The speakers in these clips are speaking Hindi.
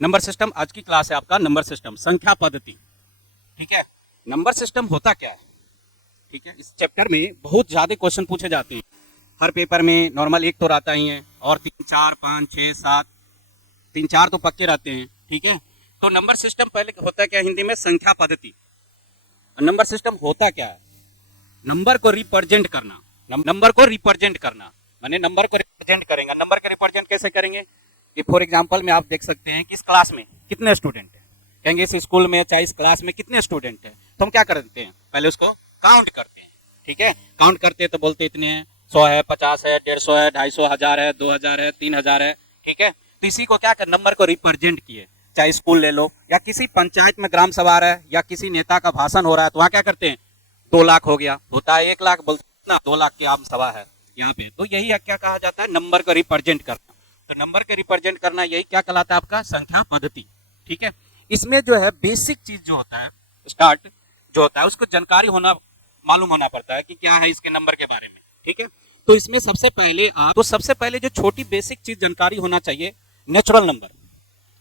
नंबर सिस्टम आज की क्लास है आपका नंबर सिस्टम संख्या पद्धति। ठीक है, नंबर सिस्टम होता क्या है? ठीक है, इस चैप्टर में बहुत ज्यादा क्वेश्चन पूछे जाते हैं हर पेपर में। नॉर्मल एक तो रहता ही है और 3 4 5 6 7 3 4 तो पक्के रहते हैं। ठीक है, तो नंबर सिस्टम पहले होता क्या हिंदी में? संख्या पद्धति। नंबर सिस्टम होता क्या है? नंबर को रिप्रेजेंट करना। नंबर को रिप्रेजेंट करना माने नंबर को रिप्रेजेंट करेंगे। नंबर का रिप्रेजेंट कैसे करेंगे कि फॉर एग्जांपल में आप देख सकते हैं कि इस क्लास में कितने स्टूडेंट हैं, कहेंगे इस स्कूल में चाहे इस क्लास में कितने स्टूडेंट हैं, तो हम क्या करते हैं? पहले उसको काउंट करते हैं। ठीक है, काउंट करते हैं तो बोलते इतने हैं, 100 है, 50 है, 150 है, 250, 1000 है, 2000 है, 3000 है। ठीक है, तो इसी को क्या कर नंबर को रिप्रेजेंट किए। चाहे स्कूल ले लो या किसी पंचायत में ग्राम सभा है या किसी नेता का भाषण हो रहा है तो वहां क्या करते हैं? 2 लाख हो गया, होता है 1 लाख, बोलते ना 2 लाख की आम सभा है यहाँ पे। तो यही क्या कहा जाता है? नंबर को रिप्रेजेंट करना। तो नंबर के रिप्रेजेंट करना यही क्या कहलाता है? आपका संख्या पद्धति। ठीक है, इसमें जो है बेसिक चीज जो होता है, स्टार्ट जो होता है उसको जानकारी होना मालूम होना पड़ता है कि क्या है इसके नंबर के बारे में। ठीक है, तो इसमें सबसे पहले जो छोटी बेसिक चीज जानकारी होना चाहिए, नेचुरल नंबर।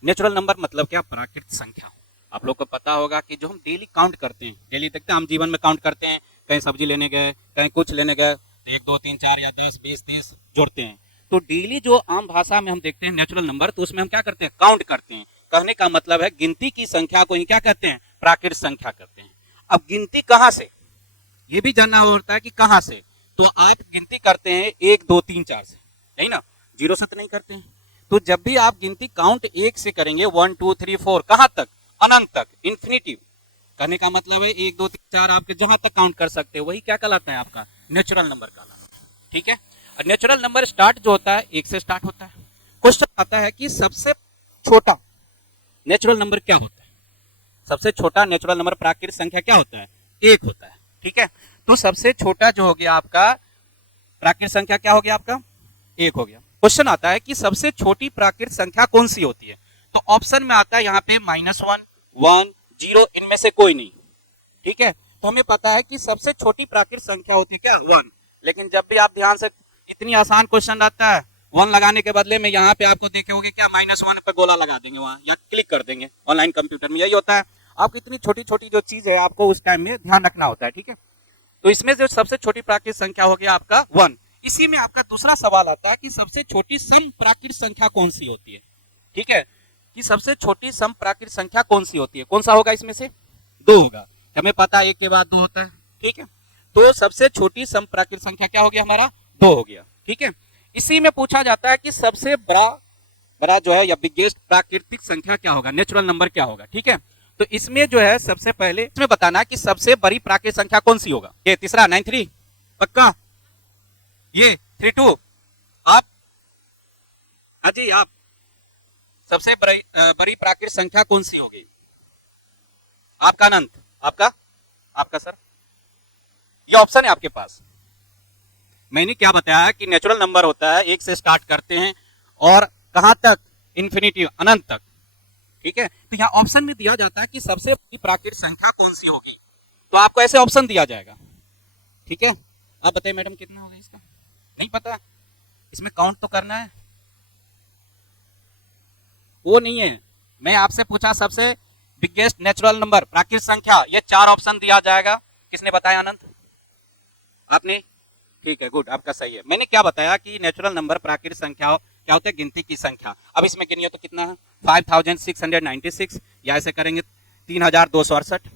नेचुरल नंबर मतलब क्या? प्राकृतिक संख्या। आप लोग को पता होगा कि जो हम डेली काउंट करते हैं, डेली देखते हैं हम जीवन में काउंट करते हैं, कहीं सब्जी लेने गए, कहीं कुछ लेने गए तो 1 2 3 4 या 10 20 30 जोड़ते हैं। तो डेली जो आम भाषा में हम देखते हैं नेचुरल नंबर, तो उसमें हम क्या करते हैं? काउंट करते हैं। कहने का मतलब है गिनती की संख्या को ही क्या कहते हैं? प्राकृतिक संख्या कहते हैं। अब गिनती कहाँ से, ये भी जानना होता है कि कहाँ से। तो आप गिनती करते हैं 1 2 3 4 से, नहीं ना, 0 से तो नहीं करते हैं। तो जब भी आप गिनती काउंट 1 से करेंगे 1 2 3 4 कहाँ तक? अनंत तक, इन्फिनिटिव। कहने का मतलब है 1 2 3 4 आपके जहां तक काउंट कर सकते हैं वही क्या कहलाता है? आपका नेचुरल नंबर कहलाता है। ठीक है, और नेचुरल नंबर स्टार्ट जो होता है 1 से स्टार्ट होता है। क्वेश्चन आता है कि सबसे छोटा नेचुरल नंबर क्या होता है? सबसे छोटा नेचुरल नंबर प्राकृतिक संख्या क्या होता है? 1 होता है। ठीक है, तो सबसे छोटा जो हो गया आपका प्राकृतिक संख्या क्या हो गया? आपका 1 हो गया। क्वेश्चन आता है कि सबसे छोटी प्राकृतिक संख्या कौन सी होती है? तो ऑप्शन में आता है यहाँ पे -1 1 0, इनमें से कोई नहीं। ठीक है, तो हमें पता है कि सबसे छोटी प्राकृतिक संख्या होती है क्या? 1। लेकिन जब भी आप ध्यान से, इतनी आसान क्वेश्चन आता है, 1 लगाने के बदले में यहाँ पे आपको देखे होगे क्या? -1 पे गोला लगा देंगे वहां या क्लिक कर देंगे। ऑनलाइन कंप्यूटर में यही होता है। आपको इतनी छोटी छोटी जो चीज है आपको उस टाइम में ध्यान रखना होता है। ठीक है, तो इसमें जो सबसे छोटी प्राकृतिक संख्या हो गया आपका 1। इसी में आपका दूसरा सवाल आता है कि सबसे छोटी सम प्राकृतिक संख्या कौन सी होती है? ठीक है, कि सबसे छोटी सम प्राकृतिक संख्या कौन सी होती है? कौन सा होगा इसमें से? 2 होगा। हमें पता है 1 के बाद 2 होता है। ठीक है, तो सबसे छोटी सम प्राकृतिक संख्या क्या हो गया हमारा? 2 हो गया। ठीक है, इसी में पूछा जाता है कि सबसे बड़ा जो है या बिगेस्ट प्राकृतिक संख्या क्या होगा? नेचुरल नंबर क्या होगा? ठीक है, तो इसमें जो है सबसे पहले इसमें बताना कि सबसे बड़ी प्राकृतिक संख्या कौन सी होगा। ये तीसरा 93 पक्का, ये 32 आप, अजी आप, सबसे बड़ी प्राकृतिक संख्या कौन सी होगी? आपका अनंत, आपका सर, ये ऑप्शन है आपके पास। मैंने क्या बताया कि नेचुरल नंबर होता है 1 से स्टार्ट करते हैं और कहां तक? इन्फिनिटी, अनंत तक। ठीक है, तो यहाँ ऑप्शन में दिया जाता है कि सबसे बड़ी प्राकृतिक संख्या कौन सी होगी, तो आपको ऐसे ऑप्शन दिया जाएगा। ठीक है, आप बताइए मैडम कितना होगा इसका? नहीं पता, इसमें काउंट तो करना है। वो नहीं है, मैं आपसे पूछा सबसे बिगेस्ट नेचुरल नंबर प्राकृतिक संख्या, ये 4 ऑप्शन दिया जाएगा। किसने बताया? अनंत, आपने? ठीक है, गुड, आपका सही है। मैंने क्या बताया कि नेचुरल नंबर प्राकृतिक संख्या क्या होता है? गिनती की संख्या। अब इसमें गिनिए तो कितना है? 5696, या ऐसे करेंगे 3268,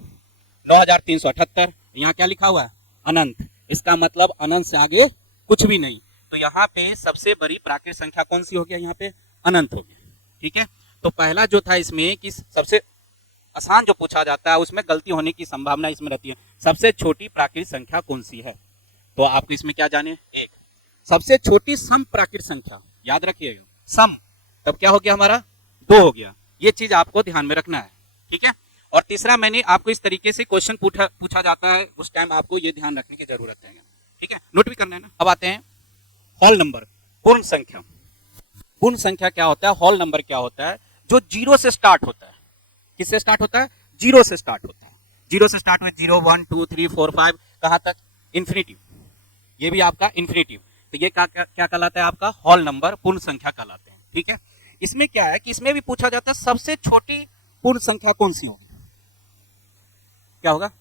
9378। यहाँ क्या लिखा हुआ है? अनंत। इसका मतलब अनंत से आगे कुछ भी नहीं। तो यहाँ पे सबसे बड़ी प्राकृतिक संख्या कौन सी हो गया? यहाँ पे अनंत हो गया। ठीक है, तो पहला जो था इसमें कि सबसे आसान जो पूछा जाता है उसमें गलती होने की संभावना इसमें रहती है। सबसे छोटी प्राकृतिक संख्या कौन सी है? तो आपको इसमें क्या जाने? 1 सबसे छोटी सम प्राकृतिक संख्या, याद रखिएगा सम, तब क्या हो गया हमारा? 2 हो गया। ये चीज आपको ध्यान में रखना है। ठीक है, और तीसरा मैंने आपको इस तरीके से क्वेश्चन पूछा जाता है, उस टाइम आपको ये ध्यान रखने की जरूरत है। ठीक है, नोट भी करना है ना। अब आते हैं होल नंबर, पूर्ण संख्या। पूर्ण संख्या क्या होता है? होल नंबर क्या होता है? जो 0 से स्टार्ट होता है। किससे स्टार्ट होता है? 0 से स्टार्ट होता है। 0 से स्टार्ट हुए 0 1 2 3 4 5 कहां तक? इन्फिनिटिव। ये भी आपका इन्फिनिटिव। तो ये क्या कहलाता है? आपका होल नंबर, पूर्ण संख्या कहलाते हैं। ठीक है, इसमें क्या है कि इसमें भी पूछा जाता है सबसे छोटी पूर्ण संख्या कौन सी होगी, क्या होगा,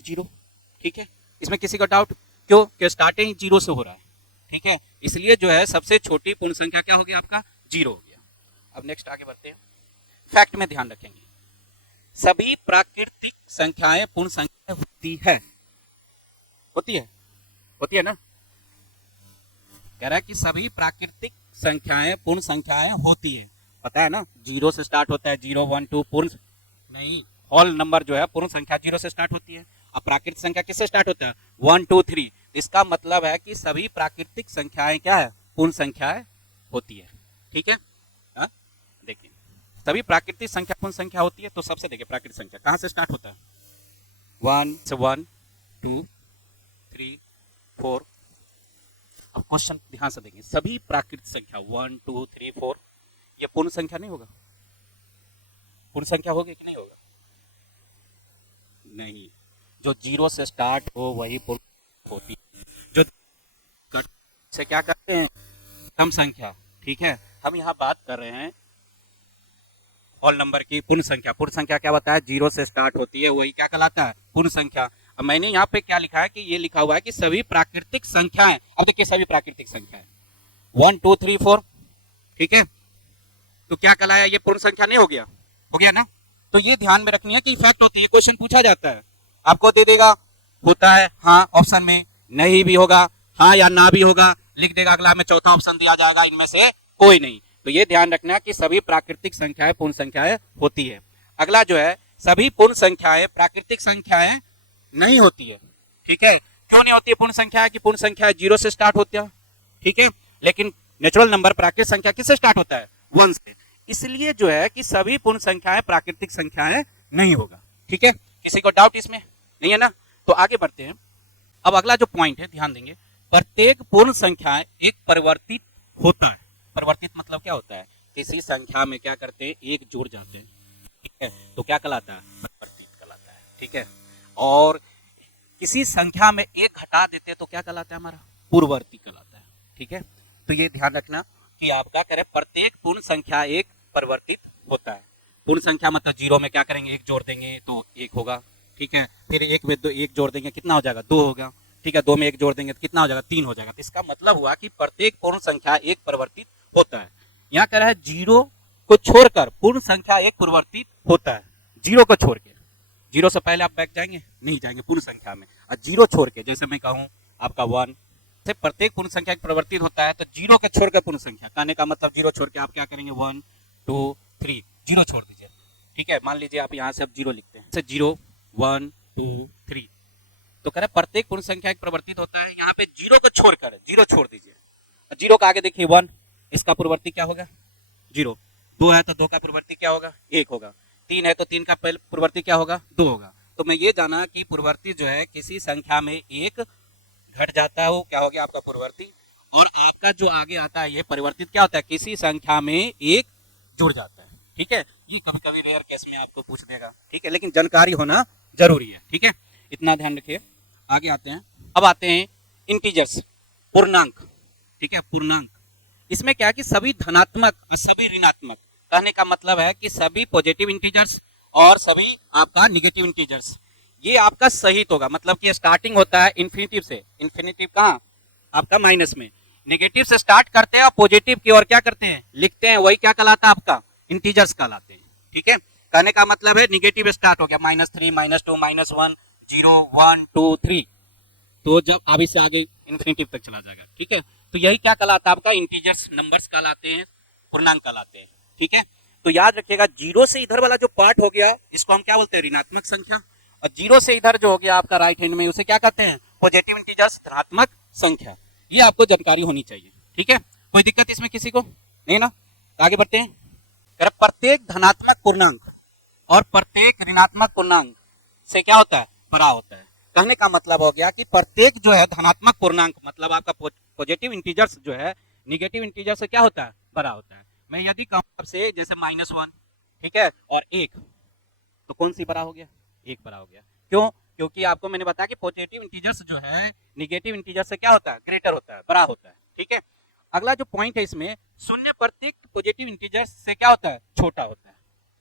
जीरो। ठीक है, इसमें किसी का डाउट, क्यों, कि स्टार्टिंग जीरो से हो रहा है। ठीक है, इसलिए जो है सबसे छोटी पूर्ण संख्या क्या होगी आपका, जीरो हो गया। अब नेक्स्ट आगे बढ़ते हैं। फैक्ट में ध्यान रखेंगे, सभी प्राकृतिक संख्याएं पूर्ण संख्या होती है, होती है ना, कह रहा है कि सभी प्राकृतिक संख्याएं पूर्ण संख्याएं होती है, पता है ना, जीरो से स्टार्ट होता है, 0 1 2 पूर्ण नहीं, होल नंबर जो है पूर्ण संख्या जीरो से स्टार्ट होती है। अब प्राकृतिक संख्या किससे स्टार्ट होता है, 1 2 3, इसका मतलब है कि सभी प्राकृतिक संख्याएं क्या है, पूर्ण संख्याएं होती है। ठीक है, देखिए सभी प्राकृतिक संख्या पूर्ण संख्या होती है, तो सबसे देखिए प्राकृतिक संख्या कहां से स्टार्ट होता है, 1 से 1 2 3 4। अब क्वेश्चन ध्यान से देखें, सभी प्राकृतिक संख्या 1 2 3 4 ये पूर्ण संख्या नहीं होगा, पूर्ण संख्या होगी कि नहीं होगा, नहीं, जो जीरो से स्टार्ट हो वही पूर्ण होती है, जो से क्या करते हैं, कम संख्या। ठीक है, हम यहाँ बात कर रहे हैं होल नंबर की पूर्ण संख्या। पूर्ण संख्या क्या बताया, जीरो से स्टार्ट होती है, वही क्या कहलाता है, पूर्ण संख्या। अब मैंने यहाँ पे क्या लिखा है कि ये लिखा हुआ है कि सभी प्राकृतिक संख्याएं, अब देखिए सभी प्राकृतिक संख्याएं 1 2 3 4, ठीक है, तो क्या कहलाया, ये पूर्ण संख्या नहीं हो गया, हो गया ना। तो ये ध्यान में रखनी है कि इफेक्ट होती है, क्वेश्चन पूछा जाता है, आपको दे देगा होता है हाँ ऑप्शन में, नहीं भी होगा हाँ या ना भी होगा, लिख देगा अगला में चौथा ऑप्शन दिया जाएगा इनमें से कोई नहीं। तो ये ध्यान रखना कि सभी प्राकृतिक संख्याएं पूर्ण संख्याएं होती है। अगला जो है, सभी पूर्ण संख्याएं प्राकृतिक संख्याएं नहीं होती है। ठीक है, क्यों नहीं होती है पूर्ण संख्या, की पूर्ण संख्या जीरो से स्टार्ट होती है, ठीक है, लेकिन नेचुरल नंबर प्राकृतिक संख्या किससे स्टार्ट होता है, 1 से, इसलिए जो है कि सभी पूर्ण संख्याएं प्राकृतिक संख्याएं नहीं होगा। ठीक है, किसी को डाउट इसमें नहीं है ना, तो आगे बढ़ते हैं। अब अगला जो पॉइंट है ध्यान देंगे, प्रत्येक पूर्ण संख्या एक परिवर्तित होता है। परिवर्तित मतलब क्या होता है, किसी संख्या में क्या करते हैं, एक जोड़ जाते हैं, ठीक है, तो क्या कहलाता है, परिवर्तित कहलाता है। ठीक है, और किसी संख्या में एक घटा देते हैं तो क्या कहलाता है, हमारा पूर्ववर्ती कहलाता है। ठीक है, तो ये ध्यान रखना कि आप क्या करें, प्रत्येक पूर्ण संख्या एक परिवर्तित होता है। पूर्ण संख्या मतलब जीरो में क्या करेंगे, एक जोड़ देंगे तो एक होगा, ठीक है, फिर एक में दो एक जोड़ देंगे कितना हो जाएगा, 2 होगा, ठीक है, 2 में एक जोड़ देंगे तो कितना हो जाएगा, 3 हो जाएगा। तो इसका मतलब हुआ कि प्रत्येक पूर्ण संख्या एक परिवर्तित होता है। यहाँ कह रहा है जीरो को छोड़कर पूर्ण संख्या एक परिवर्तित होता है, जीरो को छोड़ के, जीरो से पहले आप बैक जाएंगे, नहीं जाएंगे पूर्ण संख्या में, और जीरो छोड़ के, जैसे मैं कहूँ आपका 1 से प्रत्येक पूर्ण संख्या एक परिवर्तित होता है, तो जीरो का छोड़कर पूर्ण संख्या कहने का मतलब जीरो छोड़ के आप क्या करेंगे, 1 2 3 जीरो छोड़ दीजिए। ठीक है, मान लीजिए आप यहाँ से अब जीरो लिखते हैं, 0 1 2 3, तो कह रहे प्रत्येक पूर्ण संख्या एक परिवर्तित होता है, यहाँ पे जीरो को छोड़कर जीरो छोड़ दीजिए, जीरो का आगे देखिए 1, इसका पूर्ववर्ती क्या होगा, 0, 2 है तो 2 का पूर्ववर्ती क्या होगा, 1 होगा, 3 है तो 3 का पूर्ववर्ती क्या होगा, 2 होगा। तो मैं ये जाना कि पूर्ववर्ती जो है किसी संख्या में एक घट जाता है, वो क्या हो गया आपका पूर्ववर्ती, और आपका जो आगे आता है ये परिवर्तित क्या होता है, किसी संख्या में एक जुड़ जाता है। ठीक है, ये कभी कभी रेयर केस में आपको पूछ देगा, ठीक है, लेकिन जानकारी होना जरूरी है। ठीक है, इतना ध्यान रखिए। आगे आते हैं, अब आते हैं इंटीजर्स, पूर्णांक। ठीक है, पूर्णांक, इसमें क्या है कि सभी धनात्मक और सभी ऋणात्मक, कहने का मतलब है कि सभी पॉजिटिव इंटीजर्स और सभी आपका निगेटिव इंटीजर्स, ये आपका सहित होगा, मतलब कि स्टार्टिंग होता है इन्फिनिटिव से, इन्फिनिटिव कहाँ आपका माइनस में, नेगेटिव से स्टार्ट करते हैं और पॉजिटिव की ओर क्या करते हैं, लिखते हैं, वही क्या कहलाता है आपका इंटीजर्स कहलाते हैं। ठीक है, कहने का मतलब है निगेटिव स्टार्ट हो गया, -3 -2 -1 0 1 2 3, तो जब अभी से आगे इन्फिनिटिव तक चला जाएगा। ठीक है, तो यही क्या कहलाता है आपका इंटीजर्स, नंबर्स कहलाते हैं, पूर्णांक कहलाते हैं। ठीक है, तो याद रखिएगा, जीरो से इधर वाला जो पार्ट हो गया इसको हम क्या बोलते हैं, ऋणात्मक संख्या, और जीरो से इधर जो हो गया आपका राइट हैंड में, उसे क्या कहते हैं, पॉजिटिव इंटीजर्स, धनात्मक संख्या। ये आपको जानकारी होनी चाहिए। ठीक है, कोई दिक्कत इसमें किसी को नहीं ना, आगे बढ़ते हैं। प्रत्येक धनात्मक पूर्णांक और प्रत्येक ऋणात्मक पूर्णांक से क्या होता है, बड़ा होता है। कहने का मतलब हो गया कि प्रत्येक जो है धनात्मक पूर्णांक मतलब आपका पॉजिटिव इंटीजर्स जो है निगेटिव इंटीजर से क्या होता है, बड़ा होता है। मैं यदि कहूं आपसे जैसे -1, ठीक है, और 1, तो कौन सी बड़ा हो गया, 1 बड़ा हो गया। क्यों, क्योंकि आपको मैंने बताया कि पॉजिटिव इंटीजर्स जो है निगेटिव इंटीजर से क्या होता है, ग्रेटर होता है, बड़ा होता है। ठीक है, अगला जो पॉइंट है इसमें, शून्य प्रत्येक पॉजिटिव इंटीजर से क्या होता है, छोटा होता है।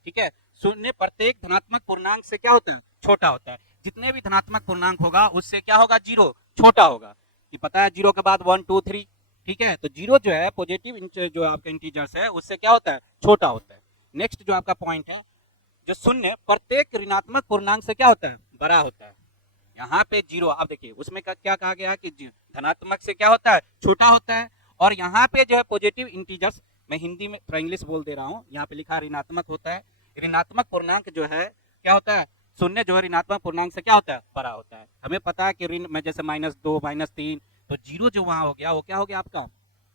ठीक है, शून्य प्रत्येक धनात्मक पूर्णांक से क्या होता है, छोटा होता है। जितने भी धनात्मक पूर्णांक होगा उससे क्या होगा, जीरो छोटा होगा। ये पता है, जीरो के बाद 1 2 3। ठीक है, तो जीरो जो है पॉजिटिव जो आपका इंटीजर्स है उससे क्या होता है, छोटा होता है। नेक्स्ट जो आपका पॉइंट है, जो शून्य प्रत्येक ऋणात्मक पूर्णांक से क्या होता है, बड़ा होता है। यहाँ पे जीरो, आप देखिए उसमें क्या कहा गया कि धनात्मक से क्या होता है, छोटा होता है। और यहाँ पे जो है पॉजिटिव इंटीजर्स, मैं हिंदी में थोड़ा इंग्लिश बोल दे रहा हूँ, यहाँ पे लिखा ऋणात्मक होता है। ऋणात्मक पूर्णांक जो है क्या होता है, शून्य जो है ऋणात्मक पूर्णांक से क्या होता है, बड़ा होता है। हमें पता है कि ऋण में जैसे -2 -3, तो जीरो जो वहां हो गया वो क्या हो गया, आपका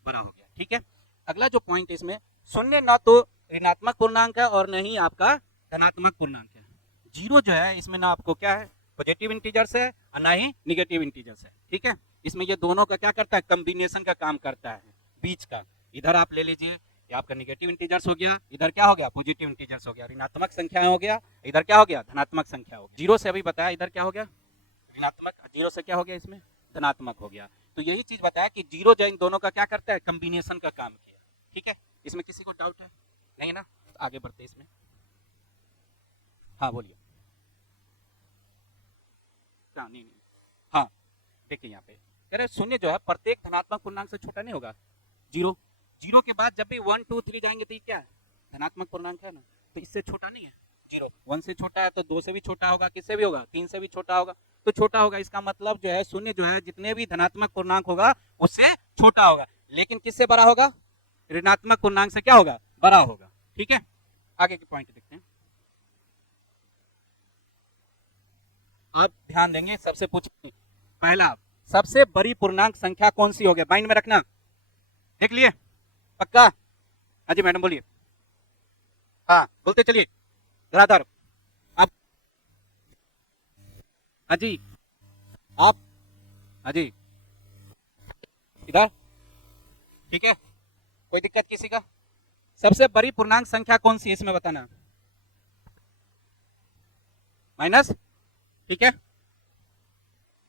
बड़ा हो गया। ठीक है, अगला जो पॉइंट है इसमें, शून्य ना तो ऋणात्मक पूर्णांक है और न ही आपका धनात्मक पूर्णांक है। जीरो जो है इसमें ना आपको क्या है, पॉजिटिव इंटीजर्स है और ना ही निगेटिव इंटीजर्स है। ठीक है, इसमें ये दोनों का क्या करता है, कॉम्बिनेशन का काम करता है, बीच का। इधर आप ले लीजिए, ये आपका निगेटिव इंटीजर्स हो गया, इधर क्या हो गया, पॉजिटिव इंटीजर्स हो गया, ऋणात्मक संख्या हो गया, इधर क्या हो गया, धनात्मक संख्या हो गया। जीरो से अभी बताया, इधर क्या हो गया, ऋणात्मक, जीरो से क्या हो गया, इसमें धनात्मक हो गया। तो यही चीज बताया कि जीरो जो इन दोनों का क्या करता है, कॉम्बिनेशन का काम किया। ठीक है, इसमें किसी को डाउट है, नहीं ना, तो आगे बढ़ते इसमें। हाँ बोलिए। नहीं नहीं, हाँ देखिए यहाँ पे कह रहे शून्य जो है प्रत्येक धनात्मक पूर्णांक से छोटा नहीं होगा। जीरो, जीरो के बाद जब भी 1 2 3 जाएंगे तो ये क्या है, धनात्मक पूर्णांक है ना, तो इससे छोटा नहीं है। जीरो 1 से छोटा है तो 2 से भी छोटा होगा, किससे भी होगा, 3 से भी छोटा होगा, तो छोटा होगा। इसका मतलब जो है शून्य जो है जितने भी धनात्मक पूर्णांक होगा उससे छोटा होगा, लेकिन किससे बड़ा होगा, ऋणात्मक पूर्णांक से क्या होगा, बड़ा होगा। ठीक है, आगे के पॉइंट देखते हैं। आप ध्यान देंगे, सबसे पूछेंगे पहला, सबसे बड़ी पूर्णांक संख्या कौन सी होगी, माइंड में रखना, देख लिए पक्का। हाँ जी मैडम बोलिए, हाँ बोलते चलिए धराधर। आप, हाँ जी, आप, हाँ जी, इधर, ठीक है, कोई दिक्कत किसी का। सबसे बड़ी पूर्णांक संख्या कौन सी है इसमें बताना, माइनस। ठीक है,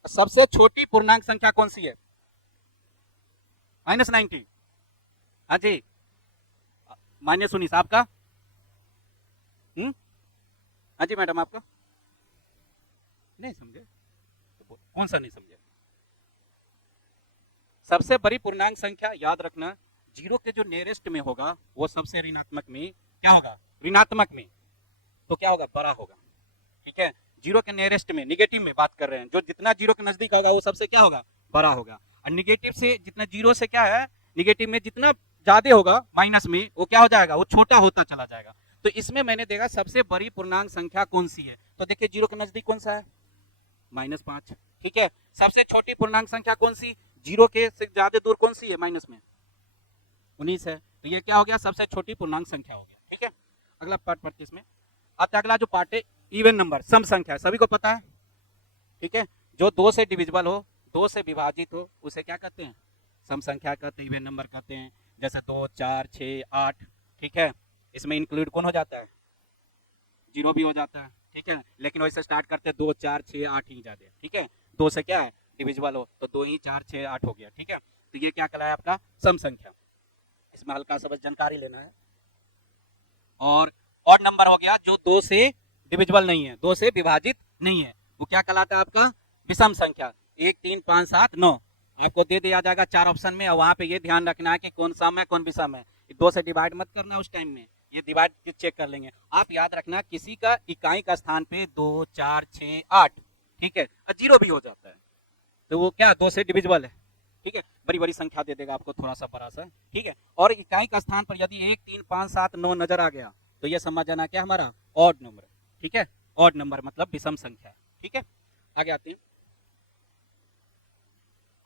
सबसे छोटी पूर्णांक संख्या कौन सी है, -90। हाँ जी, -19 आपका। हाँ जी मैडम, आपका नहीं समझे, तो कौन सा नहीं समझे। सबसे बड़ी पूर्णांक संख्या याद रखना, जीरो के जो नियरेस्ट में होगा वो सबसे ऋणात्मक में क्या होगा, ऋणात्मक में, तो क्या होगा, बड़ा होगा। ठीक है, जीरो के नियरेस्ट में, निगेटिव में बात कर रहे हैं, जो जितना जीरो के नजदीक होगा वो सबसे क्या होगा, बड़ा होगा। और निगेटिव से जितना, जीरो से क्या है, निगेटिव में जितना ज्यादा होगा माइनस में, वो क्या हो जाएगा, वो छोटा होता चला जाएगा। तो इसमें मैंने देखा सबसे बड़ी पूर्णांक संख्या कौन सी है, तो देखिए जीरो के नजदीक कौन सा है, -5। ठीक है, सबसे छोटी पूर्णांक संख्या कौन सी, जीरो के से ज्यादा दूर कौन सी है, माइनस में 19 है, तो ये क्या हो गया, सबसे छोटी पूर्णांक संख्या हो गया। ठीक है, अगला पार्ट पढ़ते इसमें। अब अगला जो पार्ट है, इवन नंबर, सम संख्या, सभी को पता है। ठीक है, जो 2 से डिविजिबल हो, 2 से विभाजित हो, उसे क्या कहते हैं, सम संख्या कहते हैं, इवन नंबर कहते हैं। जैसे 2 4 6 8। ठीक है, इसमें इंक्लूड कौन हो जाता है, जीरो भी हो जाता है। ठीक है, लेकिन वैसे स्टार्ट करते हैं 2 4 6 8 ही ज्यादा। ठीक है, 2 से क्या है, डिविजिबल हो, तो 2 ही 4 6 8 हो गया। ठीक है, तो ये क्या कहलाया आपका, सम संख्या। इसमें हल्का सा बस जानकारी लेना है। और ऑड नंबर हो गया जो 2 से डिविजिबल नहीं है, 2 से विभाजित नहीं है, वो क्या कहलाता है आपका, विषम संख्या। 1 3 5 7 9 आपको दे दिया जाएगा 4 ऑप्शन में, और वहां पे ये ध्यान रखना है कि कौन सम है कौन विषम है। 2 से डिवाइड मत करना उस टाइम में, ये डिवाइड चेक कर लेंगे। आप याद रखना किसी का इकाई का स्थान पे 2 4 6 8। ठीक है, और जीरो भी हो जाता है, तो वो क्या 2 से डिविजिबल है। ठीक है, बड़ी बड़ी संख्या दे देगा आपको, थोड़ा सा बड़ा सा। ठीक है, और इकाई का स्थान पर यदि 1 3 5 7 9 नजर आ गया, तो ये समझ जाना क्या हमारा ऑड नंबर। ठीक है, ऑड नंबर मतलब विषम संख्या। ठीक है, आगे आते हैं।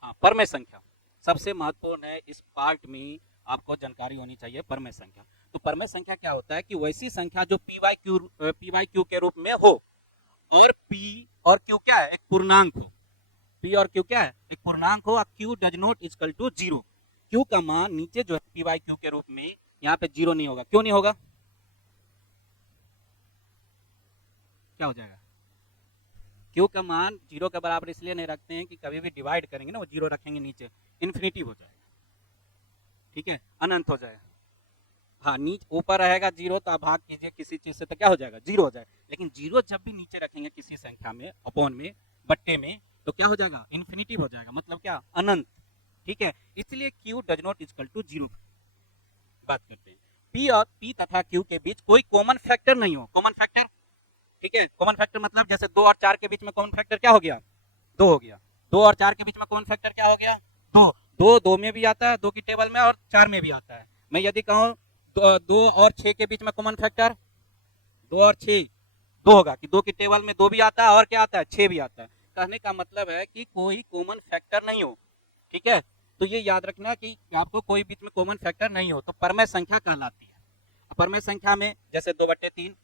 हाँ, परमेय संख्या सबसे महत्वपूर्ण है, इस पार्ट में आपको जानकारी होनी चाहिए। परमेय संख्या, तो परमेय संख्या क्या होता है कि वैसी संख्या जो पी वाई क्यू के रूप में हो, और पी और क्यू क्या है, एक पूर्णांक हो। पी और क्यू क्या है, एक पूर्णांक हो, और q does not equal to zero. Q का मान नीचे जो है पी वाई क्यू के रूप में, यहाँ पे जीरो नहीं होगा। क्यों नहीं होगा, क्या हो जाएगा, क्यू का मान जीरो के बराबर इसलिए नहीं रखते हैं कि कभी भी डिवाइड करेंगे ना, वो जीरो रखेंगे नीचे, इन्फिनिटी हो जाएगा। ठीक है, अनंत हो जाए। हाँ, नीचे ऊपर रहेगा जीरो तो आप भाग कीजिए किसी चीज से तो क्या हो जाएगा, जीरो हो जाए। लेकिन जीरो जब भी नीचे रखेंगे किसी संख्या में, अपॉन में, बट्टे में, तो क्या हो जाएगा, इन्फिनिटिव हो जाएगा, मतलब क्या, अनंत। ठीक है, इसलिए q does not equal to zero. बात करते हैं पी और पी तथा क्यू के बीच कोई कॉमन फैक्टर नहीं हो। कॉमन फैक्टर, ठीक है, कॉमन फैक्टर मतलब जैसे 2 और 4 के बीच में कॉमन फैक्टर क्या हो गया, 2 हो गया। 2 और 4 के बीच में कॉमन फैक्टर क्या हो गया, 2। 2 में भी आता है, 2 की टेबल में, और 4 में भी आता है। मैं यदि कहूँ 2 और 6 के बीच में कॉमन फैक्टर 2 और 6, 2 होगा कि 2 की टेबल में 2 भी आता है और क्या आता है, 6 भी आता है। कहने का मतलब है कि कोई कॉमन फैक्टर नहीं हो। ठीक है, तो ये याद रखना कि आपको कोई बीच में कॉमन फैक्टर नहीं हो तो परमेय संख्या कहलाती है। परमेय संख्या में जैसे 2/3,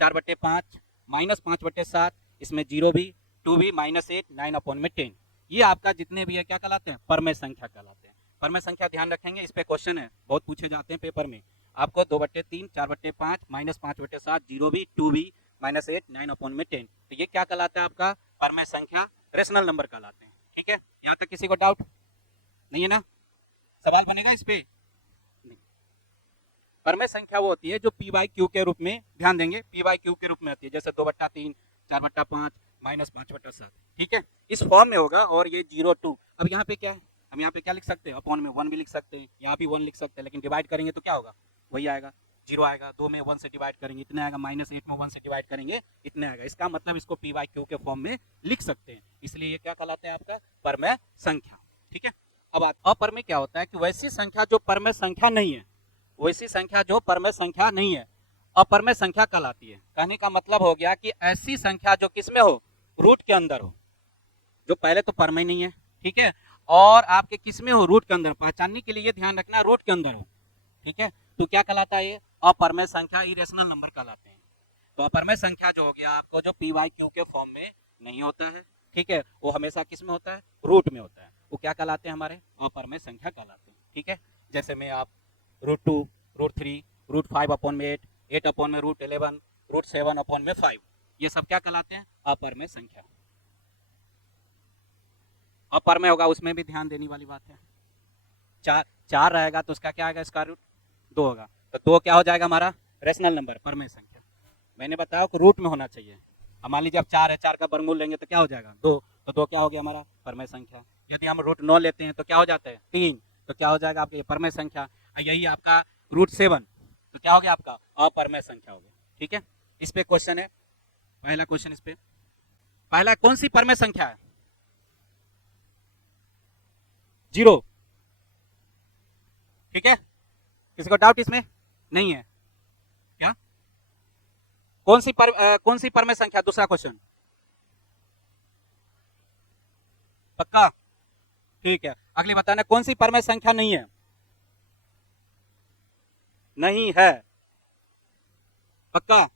4/5, -5/7, इसमें 0 भी, 2 भी, -8, 9/10, ये आपका जितने भी है क्या कहलाते हैं, परमेय संख्या कहलाते हैं। परमेय संख्या ध्यान रखेंगे, इस पे क्वेश्चन है, बहुत पूछे जाते हैं पेपर में। आपको 2/3, 4/5, -5/7, 0 भी, 2 भी, -8, 9/10, तो ये क्या कहलाता है आपका, परमेय संख्या, रेशनल नंबर कहलाते हैं। ठीक है, यहाँ तक किसी को डाउट नहीं है ना, सवाल बनेगा इस पे नहीं। परमेय संख्या वो होती है जो पी बाई क्यू के रूप में, ध्यान देंगे, पी बाई क्यू के रूप में आती है, जैसे 2/3, 4/5, -5/7। ठीक है, इस फॉर्म में होगा, और ये 0 2। अब यहाँ पे क्या है, हम यहाँ पे क्या लिख सकते हैं, अपॉन में 1 भी लिख सकते हैं, यहाँ भी 1 लिख सकते हैं, लेकिन डिवाइड करेंगे तो क्या होगा, वही आएगा, 0 आएगा। 2 में 1 से डिवाइड करेंगे इतने आएगा, -8 में 1 से डिवाइड करेंगे इतने आएगा। इसका मतलब इसको पी बाई क्यू के फॉर्म में लिख सकते हैं, इसलिए ये क्या कहलाते हैं आपका, परमेय संख्या। ठीक है, अब अपरमेय क्या होता है कि वैसी संख्या जो परमेय संख्या नहीं है, वैसी संख्या जो परमेय संख्या नहीं है, अपरमेय संख्या कहलाती है। कहने का मतलब हो गया कि ऐसी संख्या जो किसमें हो, रूट के अंदर हो, जो पहले तो परमेय नहीं है, ठीक है, और आपके किसमें हो, रूट के अंदर। पहचानने के लिए ध्यान रखना, रूट के अंदर हो। ठीक है, तो क्या कहलाता है ये, अपरमेय संख्या, इरेशनल नंबर कहलाते हैं। तो अपरमेय संख्या जो हो गया आपको, जो पी वाई क्यू के फॉर्म में नहीं होता है, ठीक है, वो हमेशा किस में होता है, रूट में होता है, वो क्या कहलाते हैं, हमारे अपरमेय संख्या कहलाते हैं। ठीक है, जैसे में आप √2, √3, √5/8, 8/√11, √7/5, ये सब क्या कहलाते हैं, अपरमेय संख्या। अपरमेय होगा उसमें भी ध्यान देने वाली बात है, 4 रहेगा तो उसका क्या आएगा, इसका रूट 2 होगा, तो 2 क्या हो जाएगा हमारा, रेशनल नंबर, परमेय संख्या। मैंने बताया कि रूट में होना चाहिए। अब मान लीजिए अब 4 है, 4 का वर्गमूल लेंगे तो क्या हो जाएगा, 2, तो 2 क्या हो गया हमारा, परमेय संख्या। यदि हम √9 लेते हैं तो क्या हो जाता है, 3, तो क्या हो जाएगा आपका, परमेय संख्या। यही आपका √7, तो क्या हो गया आपका, अपरमेय संख्या हो गया। ठीक है, इस पे क्वेश्चन है, पहला क्वेश्चन इस पे, पहला कौन सी परमेय संख्या है, 0। ठीक है, किसी को डाउट इसमें नहीं है क्या, कौन सी परमेय संख्या, दूसरा क्वेश्चन, पक्का, ठीक है। अगली बताना, कौन सी परमेय संख्या नहीं है, नहीं है, पक्का,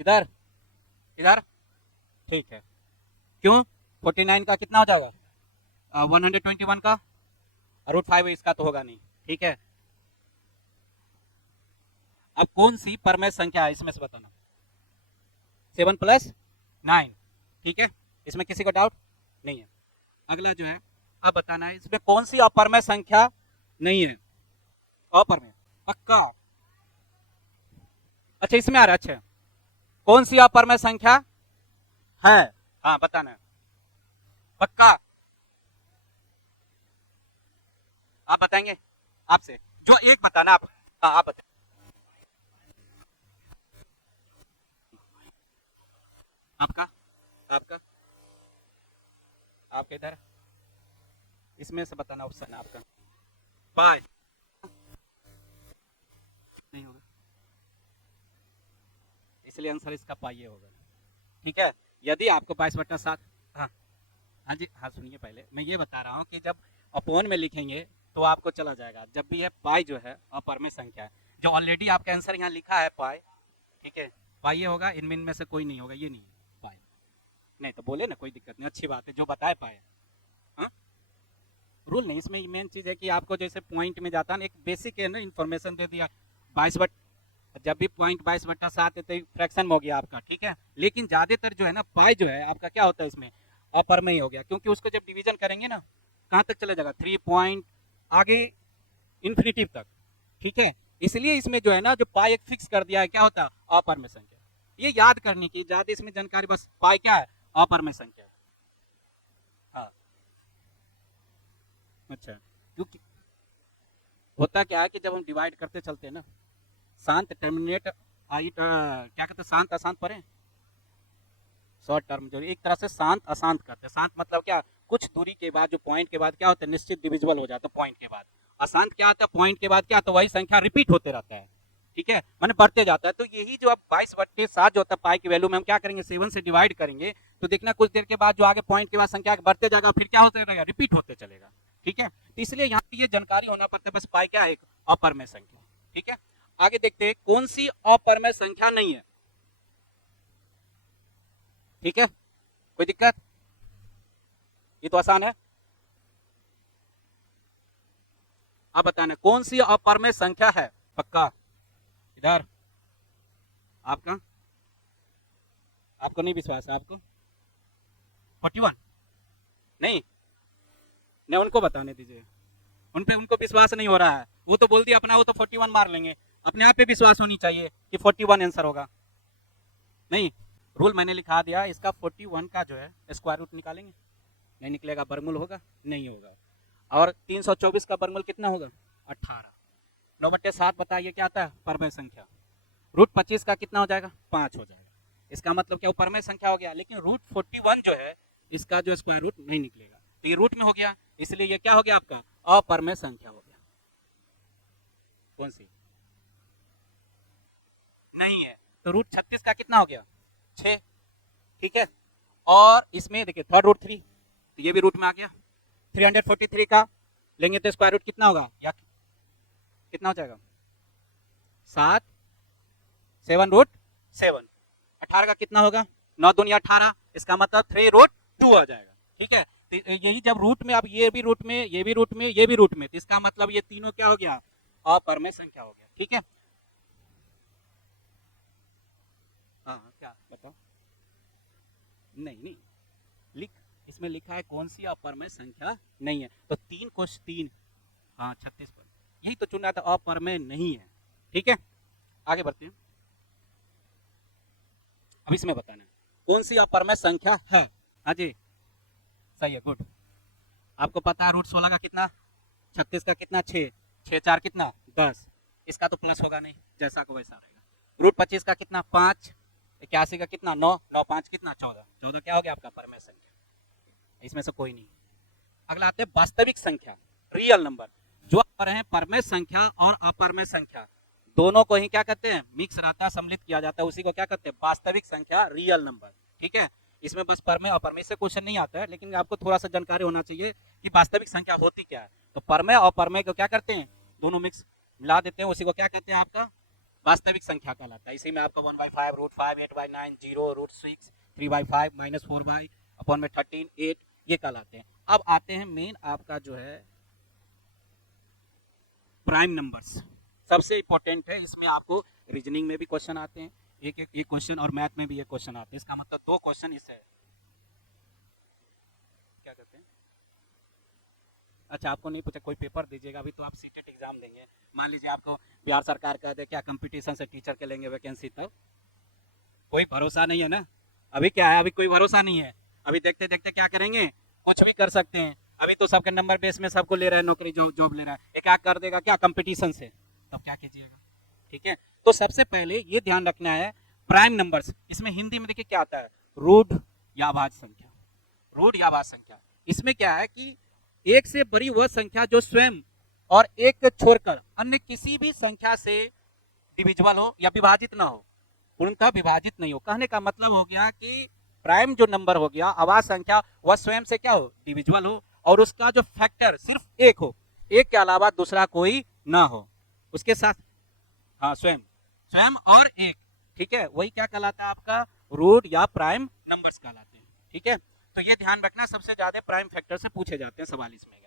इधर, इधर, ठीक है, क्यों, 49 का कितना हो जाएगा, 121 का, √5 इसका तो होगा नहीं। ठीक है, अब कौन सी परमेय संख्या है इसमें से बताना, 7 + 9। ठीक है, इसमें किसी को डाउट नहीं है। अगला जो है, अब बताना है इसमें कौन सी अपरमेय संख्या नहीं है, अपरमेय, पक्का, अच्छा इसमें आ रहा है, अच्छा कौन सी अपरमेय संख्या है, हाँ बताना है, पक्का, आप बताएंगे, आपसे जो एक बताना आप, हाँ आप बताएं, आपका, आपका, आपके इधर, इसमें से बताना ऑप्शन आपका, पाई नहीं होगा, इसलिए आंसर इसका पाई होगा। ठीक है, यदि आपको 22/7, हाँ हाँ जी, हाँ सुनिए, पहले मैं ये बता रहा हूँ कि जब अपॉन में लिखेंगे तो आपको चला जाएगा, जब भी ये पाई जो है अपरमेय संख्या है, जो ऑलरेडी आपका आंसर यहाँ लिखा है पाई, ठीक है, पाई ये होगा, इनमें में से कोई नहीं होगा, ये नहीं है पाई, नहीं तो बोले ना, कोई दिक्कत नहीं, अच्छी बात है, जो बताए पाए, हाँ रूल नहीं, इसमें मेन चीज़ है कि आपको जैसे पॉइंट में जाता है ना, एक बेसिक है ना इन्फॉर्मेशन दे दिया, 22, जब भी पॉइंट 22/7 है तो फ्रैक्शन में हो गया आपका। ठीक है, लेकिन ज्यादातर जो है ना, पाई जो है आपका क्या होता है इसमें, अपर में ही हो गया, क्योंकि उसको जब डिवीजन करेंगे ना, कहाँ तक चला जाएगा, 3 पॉइंट आगे इन्फिनिटिव तक, ठीक है। इसलिए इसमें जो है ना, जो पाई एक फिक्स कर दिया है, क्या होता है, अपरमेय संख्या। ये याद करने की ज्यादा इसमें जानकारी, बस पाई क्या है, अपरमेय संख्या। हाँ, अच्छा, क्योंकि होता क्या है कि जब हम डिवाइड करते चलते हैं ना, शांत टर्मिनेट क्या कहते हैं, शांत अशांत पढ़े, शॉर्ट टर्म जो एक तरह से शांत अशांत करते हैं। शांत मतलब क्या, कुछ दूरी के बाद जो पॉइंट के बाद क्या होता है, निश्चित डिविजिबल हो जाता है पॉइंट के बाद। अशांत क्या होता है, पॉइंट के बाद क्या होता है, वही संख्या रिपीट होते रहता है, ठीक है, मैंने बढ़ते जाता है। तो यही जो अब 22/7 जो होता है पाई की वैल्यू में, हम क्या करेंगे, 7 से डिवाइड करेंगे, तो देखना कुछ देर के बाद जो आगे पॉइंट के बाद संख्या बढ़ते जाएगा, फिर क्या होता रहेगा, रिपीट होते चलेगा, ठीक है। तो इसलिए यहाँ पे ये जानकारी होना पड़ता है, बस पाई क्या है, एक अपरमेय संख्या, ठीक है। आगे देखते हैं कौन सी अपरमेय संख्या नहीं है, ठीक है, कोई दिक्कत, ये तो आसान है। आप बताना कौन सी अपरमेय संख्या है, पक्का, इधर आपका, आपको नहीं विश्वास है, आपको 41 नहीं, नहीं उनको बताने दीजिए, उन पे उनको विश्वास नहीं हो रहा है, वो तो बोल दिया अपना, वो तो 41 मार लेंगे, अपने आप पे विश्वास होनी चाहिए कि 41 आंसर होगा। नहीं, रूल मैंने लिखा दिया, इसका 41 का जो है स्क्वायर रूट निकालेंगे, नहीं निकलेगा, वर्गमूल होगा, नहीं होगा। और 324 का वर्गमूल कितना होगा, 18। 9/7 बताइए क्या आता है, परमेय संख्या। रूट 25 का कितना हो जाएगा, 5 हो जाएगा। इसका मतलब क्या, परमेय संख्या हो गया, लेकिन रूट 41 जो है इसका जो स्क्वायर रूट नहीं निकलेगा, तो ये रूट में हो गया, इसलिए ये क्या हो गया आपका, अपरमेय संख्या हो गया। कौन सी नहीं है, तो रूट 36 का कितना हो गया, 6, ठीक है। और इसमें देखिए थर्ड रूट 3, तो ये भी रूट में आ गया। 343 का लेंगे तो स्क्वायर रूट कितना होगा, या कितना हो जाएगा, 7, 7 रूट 7। 18 का कितना होगा, 9 दूनी 18, इसका मतलब 3 रूट 2 आ जाएगा, ठीक है। तो यही जब रूट में, अब ये भी रूट में, ये भी रूट में, ये भी रूट में, तो इसका मतलब ये तीनों क्या हो गया, अपरमेय संख्या हो गया, ठीक है। हाँ क्या बताओ, नहीं नहीं, लिख, इसमें लिखा है कौन सी अपरमेय संख्या नहीं है, तो 3 हाँ 36 पर यही तो चुना था, अपरमेय नहीं है, ठीक है। आगे बढ़ते हैं, अब इसमें बताना कौन सी अपरमेय संख्या है। हाँ जी, सही है, गुड। आपको पता है रूट 16 का कितना, 36 का कितना, 6, 6 4 कितना, 10, इसका तो प्लस होगा नहीं, जैसा को वैसा रहेगा। रूट 25 का कितना, 5, 81 का कितना, 9, 9 5 कितना, 14, 14 क्या हो गया आपका परमेय संख्या, इसमें से कोई नहीं। अगला आते हैं वास्तविक संख्या, रियल नंबर। जो आ रहे हैं परमेय संख्या और अपरमेय संख्या दोनों को ही क्या कहते हैं, मिक्स रहता है, सम्मिलित किया जाता है, उसी को क्या कहते हैं, वास्तविक संख्या, रियल नंबर, ठीक है। इसमें बस परमेय अपरमेय से क्वेश्चन नहीं आता है, लेकिन आपको थोड़ा सा जानकारी होना चाहिए कि वास्तविक संख्या होती क्या है। तो परमेय और अपरमेय को क्या करते हैं, दोनों मिक्स मिला देते हैं, उसी को क्या कहते हैं, आपका वास्तविक संख्या कहलाता है। इसी में आपका 1/5 रूट 5 8/9 0 रूट 6 3/5 -4 अपॉन में 13 8 ये कहलाते हैं। अब आते हैं मेन आपका जो है प्राइम नंबर्स, सबसे इंपॉर्टेंट है, इसमें आपको रीजनिंग में भी क्वेश्चन आते हैं, एक क्वेश्चन, और मैथ में भी एक क्वेश्चन आते हैं, इसका मतलब 2 क्वेश्चन इससे क्या कहते हैं। अच्छा, आपको नहीं पूछा, कोई पेपर दीजिएगा, अभी तो आप सीटेट एग्जाम देंगे, मान लीजिए आपको बिहार सरकार का दे क्या कंपटीशन से टीचर के लेंगे वैकेंसी, तब कोई भरोसा नहीं है ना, अभी क्या है, अभी कोई भरोसा नहीं है, अभी देखते देखते क्या करेंगे, कुछ भी कर सकते हैं। अभी तो सबके नंबर बेस में सबको ले रहा है, नौकरी जॉब ले रहा है, ये क्या कर देगा, क्या कंपटीशन से, तब क्या कीजिएगा, ठीक है। तो सबसे पहले ये ध्यान रखना है, प्राइम नंबर्स, इसमें हिंदी में देखिए क्या आता है, रूढ़ या भाज्य संख्या, रूढ़ या भाज्य संख्या। इसमें क्या है कि एक से बड़ी वह संख्या जो स्वयं और एक छोड़कर अन्य किसी भी संख्या से डिविजिबल हो या विभाजित ना हो, पूर्णतः विभाजित नहीं हो। कहने का मतलब हो गया कि प्राइम जो नंबर हो गया, अभाज्य संख्या, वह स्वयं से क्या हो, डिविजिबल हो, और उसका जो फैक्टर सिर्फ एक हो, एक के अलावा दूसरा कोई ना हो, उसके साथ, हाँ स्वयं, स्वयं और एक, ठीक है, वही क्या कहलाता है आपका, रूट या प्राइम नंबर्स कहलाते हैं, ठीक है। तो ये ध्यान रखना, सबसे ज्यादा प्राइम फैक्टर से पूछे जाते हैं सवाल इसमें,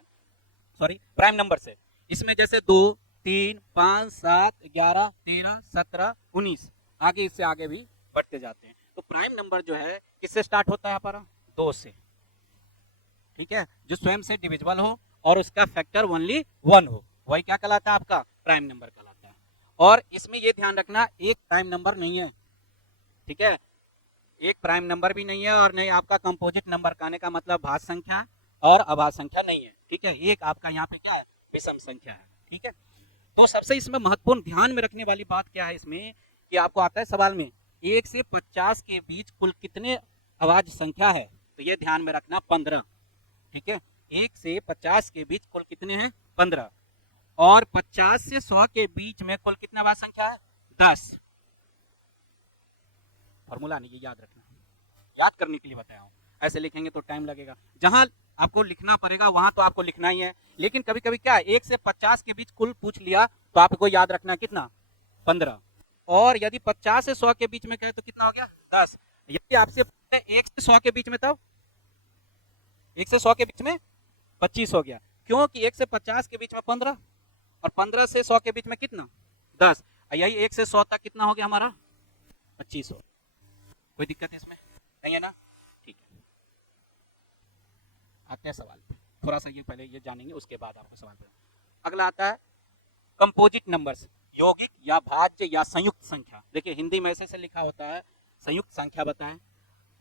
सॉरी प्राइम नंबर से। इसमें जैसे 2 3 5 7 11 13 17 19 आगे, इससे आगे भी बढ़ते जाते हैं। तो प्राइम नंबर जो है किससे स्टार्ट होता है हमारा, 2 से, ठीक है, जो स्वयं से डिविजिबल हो और उसका फैक्टर ओनली 1 हो, वही क्या कहलाता है आपका प्राइम नंबर कहलाता है। और इसमें ये ध्यान रखना एक प्राइम नंबर नहीं है, ठीक है, एक प्राइम नंबर भी नहीं है और नहीं आपका कंपोजिट नंबर, कहने का मतलब भाज्य संख्या और अभाज्य संख्या नहीं है, ठीक है, एक आपका यहाँ पे क्या है विषम संख्या है, ठीक है। तो सबसे इसमें महत्वपूर्ण ध्यान में रखने वाली बात क्या है इसमें कि आपको आता है सवाल में 1 से 50 के बीच कुल कितने अभाज्य संख्या है, तो ये ध्यान में रखना 15, ठीक है, 1 से 50 के बीच कुल कितने हैं 15, और 50 से 100 के बीच में कुल कितने अभाज्य संख्या है 10। फॉर्मूला नहीं, ये याद रखना, याद करने के लिए बताया हूँ, ऐसे लिखेंगे तो टाइम लगेगा, जहां आपको लिखना पड़ेगा वहां तो आपको लिखना ही है, लेकिन कभी कभी क्या है 1 से 50 के बीच कुल पूछ लिया तो आपको याद रखना कितना 15, और यदि 50 से 100 के बीच में कहे तो कितना हो गया 10। यदि आपसे 1 से 100 के बीच में, तब 1 से 100 के बीच में 25 हो गया, क्योंकि 1 से 50 के बीच में 15 और 15 से 100 के बीच में कितना 10, यही 1 से 100 तक कितना हो गया हमारा 25 हो। कोई दिक्कत है इसमें नहीं है ना, ठीक है। आते हैं सवाल पे, थोड़ा सा ये पहले ये जानेंगे उसके बाद आपको सवाल पे। अगला आता है कंपोजिट नंबर्स, यौगिक या भाज्य या संयुक्त संख्या। देखिए हिंदी में ऐसे लिखा होता है संयुक्त संख्या बताएं,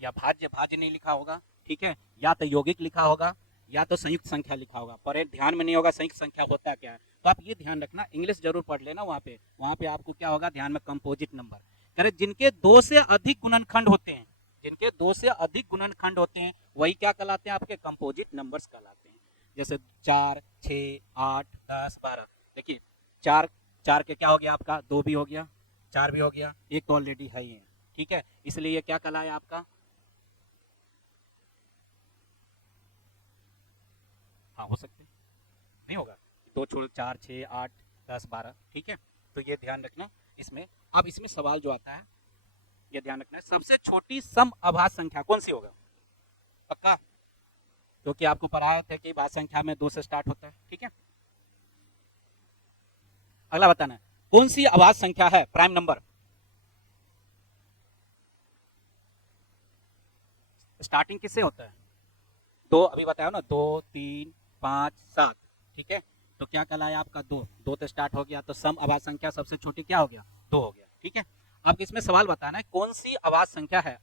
या भाज्य, भाज्य नहीं लिखा होगा, ठीक है, या तो यौगिक लिखा होगा या तो संयुक्त संख्या लिखा होगा, पर ध्यान में नहीं होगा संयुक्त संख्या होता क्या है, तो आप ये ध्यान रखना, इंग्लिश जरूर पढ़ लेना, वहाँ पे आपको क्या होगा ध्यान में कंपोजिट नंबर, अरे जिनके 2 से अधिक गुणनखंड होते हैं, जिनके 2 से अधिक गुणनखंड होते हैं वही क्या कहलाते हैं आपके कंपोजिट नंबर्स कहलाते हैं। जैसे 4, 6, 8, 10, 12, देखिए 4 के क्या हो गया आपका 2 भी हो गया, 4 भी हो गया, एक तो ऑलरेडी है ही है, ठीक है, इसलिए ये क्या कहलाया आपका, हाँ हो सकते नहीं होगा, 2 छोड़ 4, 6, 8, 10, 12, ठीक है, तो ये ध्यान रखना इसमें। अब इसमें सवाल जो आता है ये ध्यान रखना है, सबसे छोटी सम अभाज्य संख्या कौन सी होगा, पक्का, क्योंकि आपको पढ़ाया था कि भाज्य संख्या में 2 से स्टार्ट होता है, ठीक है। अगला बताना है कौन सी अभाज्य संख्या है प्राइम नंबर, स्टार्टिंग किससे होता है 2, अभी बताया ना 2, 3, 5, 7, ठीक है, तो क्या कहलाया आपका 2 तो स्टार्ट हो गया, तो सम अभाज्य संख्या सबसे छोटी क्या हो गया 2 हो गया, ठीक है। अब इसमें सवाल बताना है कौन सी अभाज्य संख्या है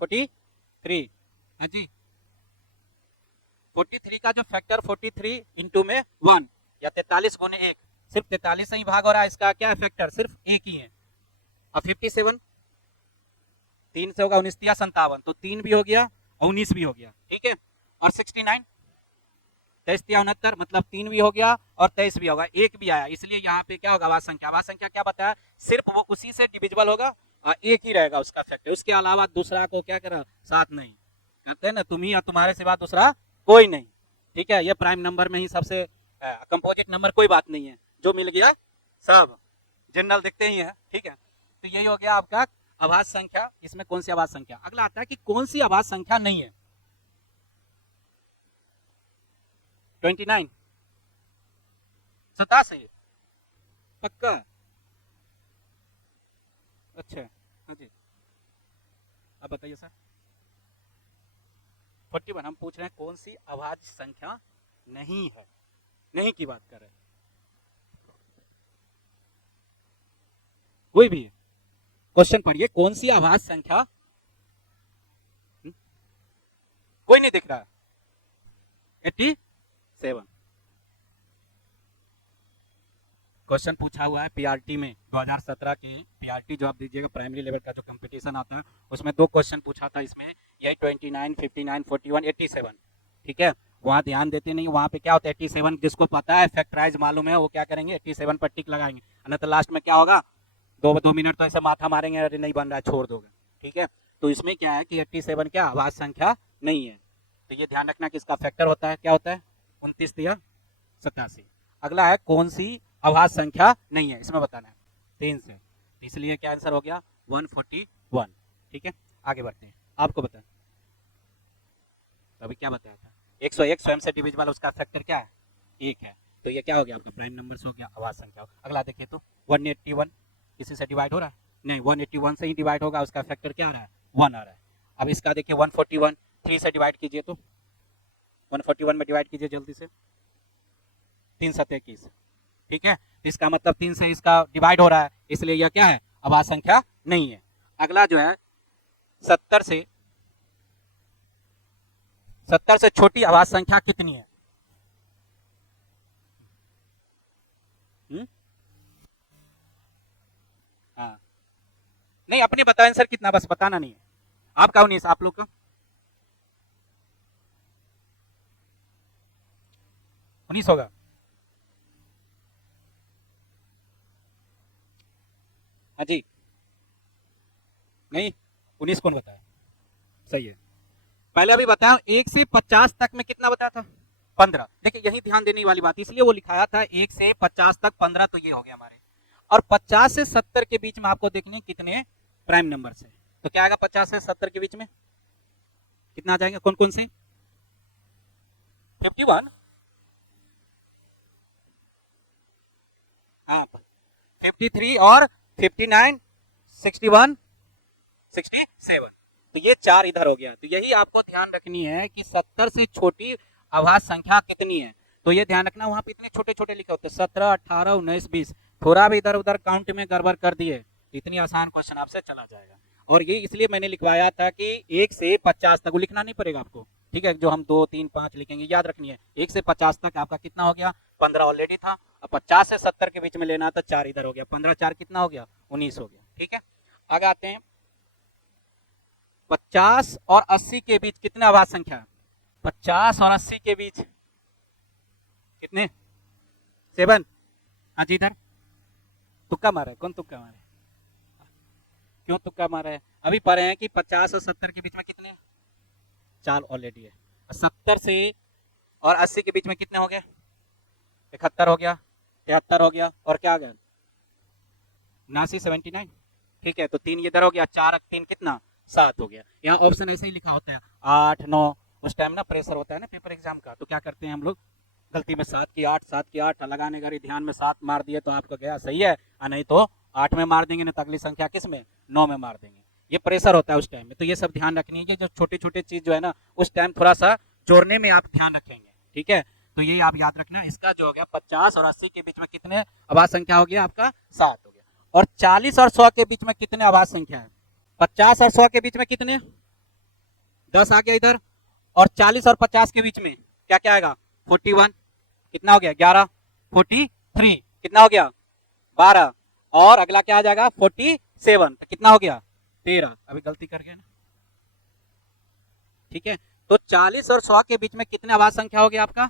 43, हाँ जी 43 का जो फैक्टर 43 इंटू में 1 या 43 गुने 1, सिर्फ 43 से ही भाग हो रहा है, इसका क्या है फैक्टर सिर्फ एक ही है। अब 57 3 से होगा 19 या 57, तो 3 भी हो गया और 19 भी हो गया, ठीक है। और 69 23 या 69, मतलब 3 भी हो गया और 23 भी होगा, एक भी आया, इसलिए यहाँ पे क्या होगा अभाज्य संख्या, अभाज्य संख्या क्या बताया सिर्फ वो उसी से डिविजिबल होगा, एक ही रहेगा उसका फैक्टर, उसके अलावा दूसरा को क्या करा साथ नहीं, कहते हैं ना तुम ही और तुम्हारे सिवा दूसरा कोई नहीं, ठीक है। ये प्राइम नंबर में ही सबसे कंपोजिट नंबर कोई बात नहीं है, जो मिल गया सब जनरल दिखते ही है, ठीक है। तो यही हो गया आपका अभाज्य संख्या, इसमें कौन सी अभाज्य संख्या। अगला आता है कि कौन सी अभाज्य संख्या नहीं है, 29 87 पक्का, अच्छा हाँ जी, अब बताइए सर 41 हम पूछ रहे हैं कौन सी अभाज्य संख्या नहीं है, नहीं की बात कर रहे हैं, कोई भी है क्वेश्चन पढ़िए कौन सी अभाज्य संख्या, कोई नहीं दिख रहा, 87 क्वेश्चन पूछा हुआ है पीआरटी में 2017 के पीआरटी जो आप दीजिएगा प्राइमरी लेवल का जो कंपटीशन आता है उसमें 2 क्वेश्चन पूछा था, इसमें यही 29, 59, 41, 87, ठीक है। वहाँ ध्यान देते नहीं, वहाँ पे क्या होता है 87 जिसको पता है फैक्टराइज मालूम है वो क्या करेंगे 87 पर टिक लगाएंगे, नहीं तो लास्ट में क्या होगा 2 मिनट तो ऐसे माथा मारेंगे, अरे नहीं बन रहा है छोड़ दोगे, ठीक है। तो इसमें क्या है कि 87 क्या अभाज्य संख्या नहीं है, तो ये ध्यान रखना कि इसका फैक्टर होता है क्या होता है 29 या 87। अगला है कौन सी अभाज्य संख्या नहीं है, इसमें बताना है 3 से, तो इसलिए क्या आंसर हो गया 141, ठीक है। आगे बढ़ते हैं, आपको बताएं तो अभी क्या बताया था 101 स्वयं से डिविजिबल, उसका फैक्टर क्या है 1 है, तो ये क्या हो गया आपका प्राइम नंबर हो गया अभाज्य संख्या। अगला देखिए तो 181 किसी से डिवाइड हो रहा है नहीं, 181 से ही डिवाइड होगा, उसका फैक्टर क्या आ रहा है 1 आ रहा है। अब इसका देखिए 141 3 से डिवाइड कीजिए तो 141 में डिवाइड कीजिए जल्दी से, 3 7 21, ठीक है। इसका मतलब 3 से इसका डिवाइड हो रहा है, इसलिए यह क्या है, अभाज्य संख्या नहीं है। अगला जो है 70 से छोटी अभाज्य संख्या कितनी है? हाँ, नहीं अपने बताओ आंसर कितना, बस बताना नहीं है। आपका 19, आप लोग का 19 होगा। हाँ जी, नहीं 19 कौन बताया? सही है। पहले अभी बताया 1 से 50 तक में कितना बताया था? 15। देखिए यही ध्यान देने वाली बात, इसलिए वो लिखाया था 1 से 50 तक 15, तो ये हो गया हमारे। और 50 से 70 के बीच में आपको देखने कितने प्राइम नंबर है, तो क्या आएगा 50 से 70 के बीच में कितना आ जाएगा, कौन कौन से? 51, हाँ 53 और 59, 61, 67, तो ये 4 इधर हो गया। तो यही आपको ध्यान रखनी है कि 70 से छोटी अभाज्य संख्या कितनी है, तो ये ध्यान रखना। वहां पे इतने छोटे छोटे लिखे होते हैं 17, 18, 19, 20, थोड़ा भी इधर उधर काउंट में गड़बड़ कर दिए, इतनी आसान क्वेश्चन आपसे चला जाएगा। और ये इसलिए मैंने लिखवाया था कि 1 से 50 तक, वो लिखना नहीं पड़ेगा आपको, ठीक है। जो हम 2 3 5 लिखेंगे याद रखनी है। 1 से 50 तक आपका कितना हो गया, 15 ऑलरेडी था। अब 50 से 70 के बीच में लेना था, 4 इधर हो गया, 15 4 कितना हो गया, 19 हो गया, ठीक है। आगे आते हैं 50 और 80 के बीच कितने अभाज्य संख्या है? 50 और 80 के बीच कितने? 7। हाँ जी, इधर तुक्का मारा है, कौन तुक्का मारा है? क्यों तुक्का मारा है? अभी पढ़ रहे हैं कि 50 और 70 के बीच में कितने? 4 ऑलरेडी है। 70 से और 80 के बीच में कितने हो गए? 71 हो गया, 73 हो गया, और क्या आ गया, 79, 79, ठीक है। तो 3 इधर हो गया, 4 3 कितना, 7 हो गया। यहाँ ऑप्शन ऐसे ही लिखा होता है 8 9, उस टाइम ना प्रेशर होता है ना पेपर एग्जाम का, तो क्या करते हैं हम लोग, गलती में 7 की 8, 7 की 8 लगाने का ध्यान में 7 मार दिए तो आपका गया, सही है। नहीं तो 8 में मार देंगे ना, तो अगली संख्या किस में, 9 में मार देंगे। ये प्रेशर होता है उस टाइम में, तो ये सब ध्यान रखनी है कि जो छोटे छोटे चीज जो है ना, उस टाइम थोड़ा सा जोड़ने में आप ध्यान रखेंगे, ठीक है। तो ये आप याद रखना। इसका जो हो गया 50 और 80 के बीच में कितने अभाज्य संख्या हो गया आपका, 7 हो गया। और 40 और 100 के बीच में कितने अभाज्य संख्या है? 50 और 100 के बीच में कितने, 10 आ गया इधर। और 40 और 50 के बीच में क्या क्या आएगा, 41, कितना हो गया 11, 43 कितना हो गया 12, और अगला क्या आ जाएगा 47, तो कितना हो गया 13। अभी गलती कर गया ना, ठीक है। तो 40 और 100 के बीच में कितने अभाज्य संख्या हो गया आपका,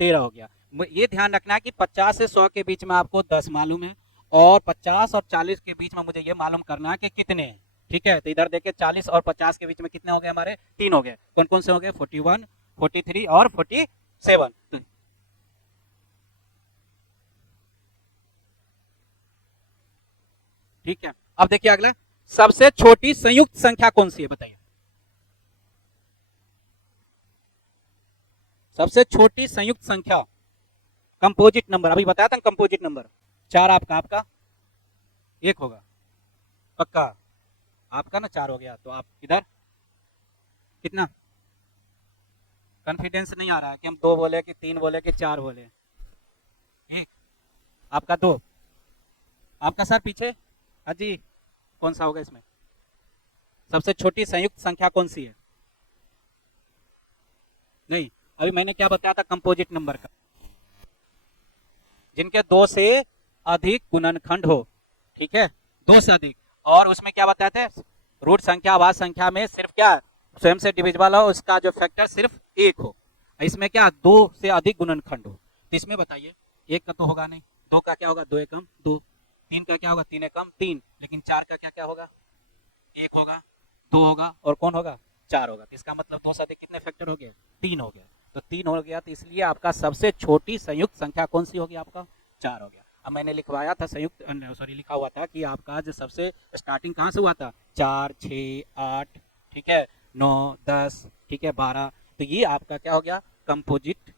13 हो गया। ये ध्यान रखना है कि 50 से 100 के बीच में आपको 10 मालूम है, और 50 और 40 के बीच में मुझे ये मालूम करना है कि कितने हैं, ठीक है। तो इधर देखिए 40 और 50 के बीच में कितने हो गए हमारे, 3 हो गए। कौन कौन से हो गए, 41, 43 और 47। ठीक है। अब देखिए अगला, सबसे छोटी संयुक्त संख्या कौन सी है बताइए? सबसे छोटी संयुक्त संख्या, कंपोजिट नंबर, अभी बताया था कंपोजिट नंबर। 4 आपका, आपका 1 होगा पक्का, आपका ना 4 हो गया। तो आप इधर कितना, कॉन्फिडेंस नहीं आ रहा है कि हम 2 बोले कि 3 बोले कि 4 बोले, 1 आपका 2, आपका सर पीछे, हाँ जी, कौन सा होगा इसमें, सबसे छोटी संयुक्त संख्या कौन सी है? नहीं, अभी मैंने क्या बताया था कंपोजिट नंबर का, जिनके 2 से अधिक गुणनखंड हो, ठीक है, 2 से अधिक। और उसमें क्या बताते थे, रूट संख्या अभाज्य संख्या में सिर्फ क्या स्वयं से डिविजिबल हो, उसका जो फैक्टर सिर्फ 1 हो। इसमें क्या 2 से अधिक गुणनखंड हो, तो इसमें बताइए 1 का तो होगा नहीं, 2 का क्या होगा, 2 एकम 2, 3 का क्या होगा, 3 एकम 3, लेकिन 4 का क्या क्या होगा, 1 होगा, 2 होगा, और कौन होगा, 4 होगा। तो इसका मतलब 2 से अधिक कितने फैक्टर हो गए, 3 हो गया। तो 3 हो गया, तो इसलिए आपका सबसे छोटी संयुक्त संख्या कौन सी होगी, आपका 4 हो गया। अब मैंने लिखवाया था संयुक्त, सॉरी लिखा हुआ था कि आपका जो सबसे स्टार्टिंग कहाँ से हुआ था, 4 6 8, ठीक है, 9 10, ठीक है, 12, तो ये आपका क्या हो गया, कंपोजिट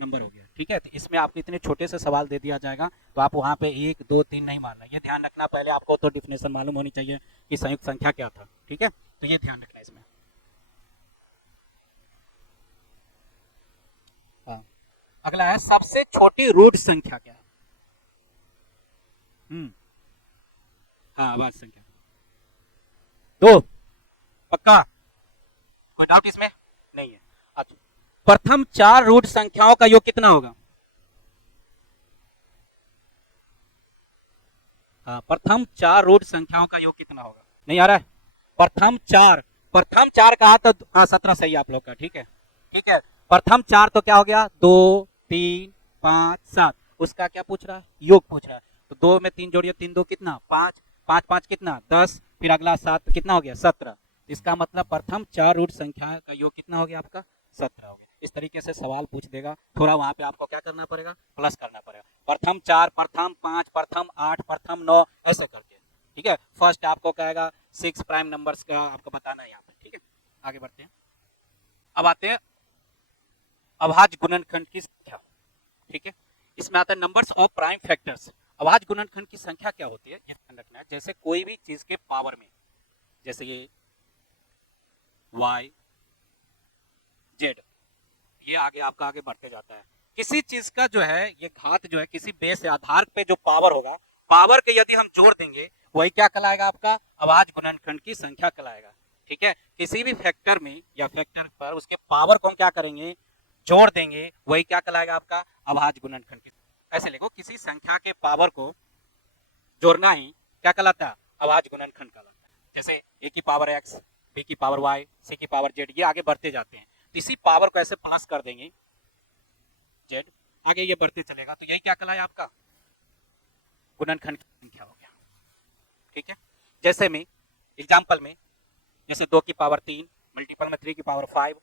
नंबर हो गया, ठीक है। तो इसमें आपको इतने छोटे से सवाल दे दिया जाएगा, तो आप वहाँ पे 1 2 3 नहीं मारना, ये ध्यान रखना। पहले आपको तो डिफिनेशन मालूम होनी चाहिए कि संयुक्त संख्या क्या था, ठीक है, तो ये ध्यान रखना इसमें। अगला है सबसे छोटी रूट संख्या क्या है? हाँ आवाज संख्या दो, पक्का कोई डाउट इसमें नहीं है। अच्छा, प्रथम चार रूट संख्याओं का योग कितना होगा? हाँ, प्रथम चार रूट संख्याओं का योग कितना होगा? नहीं आ रहा है? प्रथम चार का तो हाँ 17 सही आप लोग का, ठीक है ठीक है। प्रथम चार तो क्या हो गया? 2 3 5 7, उसका क्या पूछ रहा है? योग पूछ रहा है। तो दो में तीन जोड़िए, तीन दो कितना? 5, 5 5 कितना? 10, फिर अगला 7 कितना हो गया? 17। इसका मतलब प्रथम चार रूट संख्या का योग कितना हो गया आपका? 17 हो गया। इस तरीके से सवाल पूछ देगा, थोड़ा वहां पे आपको क्या करना पड़ेगा? प्लस करना पड़ेगा। प्रथम चार, प्रथम 5, प्रथम 8, प्रथम 9, ऐसे करके, ठीक है। फर्स्ट आपको कहेगा 6 प्राइम नंबर्स का आपको बताना है यहाँ पे, ठीक है। आगे बढ़ते हैं। अब आते हैं अभाज्य गुणनखंड की संख्या, ठीक है। इसमें आता है नंबर्स ऑफ प्राइम फैक्टर्स। अभाज्य गुणनखंड की संख्या क्या होती है ये ध्यान रखना है। जैसे कोई भी चीज के पावर में, जैसे ये y z, ये आगे आपका आगे बढ़ते जाता है। किसी चीज का जो है ये घात जो है किसी बेस या आधार पे जो पावर होगा, पावर के यदि हम जोड़ देंगे वही क्या कहलाएगा? आपका अभाज्य गुणनखंड की संख्या कहलाएगा, ठीक है। किसी भी फैक्टर में या फैक्टर पर उसके पावर को हम क्या करेंगे? जोड़ देंगे, वही क्या कहलाएगा? आपका अभाज्य गुणनखंड की। ऐसे लिखो, किसी संख्या के पावर को जोड़ना ही क्या कहलाता है? अभाज्य गुणनखंड कहलाता है। जैसे ए की पावर x, बी की पावर y, सी की पावर z, ये आगे बढ़ते जाते हैं। तो इसी पावर को ऐसे प्लस कर देंगे z, आगे ये बढ़ते चलेगा, तो यही क्या कहलाया? आपका गुणनखंड की संख्या हो गया, ठीक है। जैसे में एग्जाम्पल में, जैसे 2 की पावर 3 मल्टीपल में 3 की पावर 5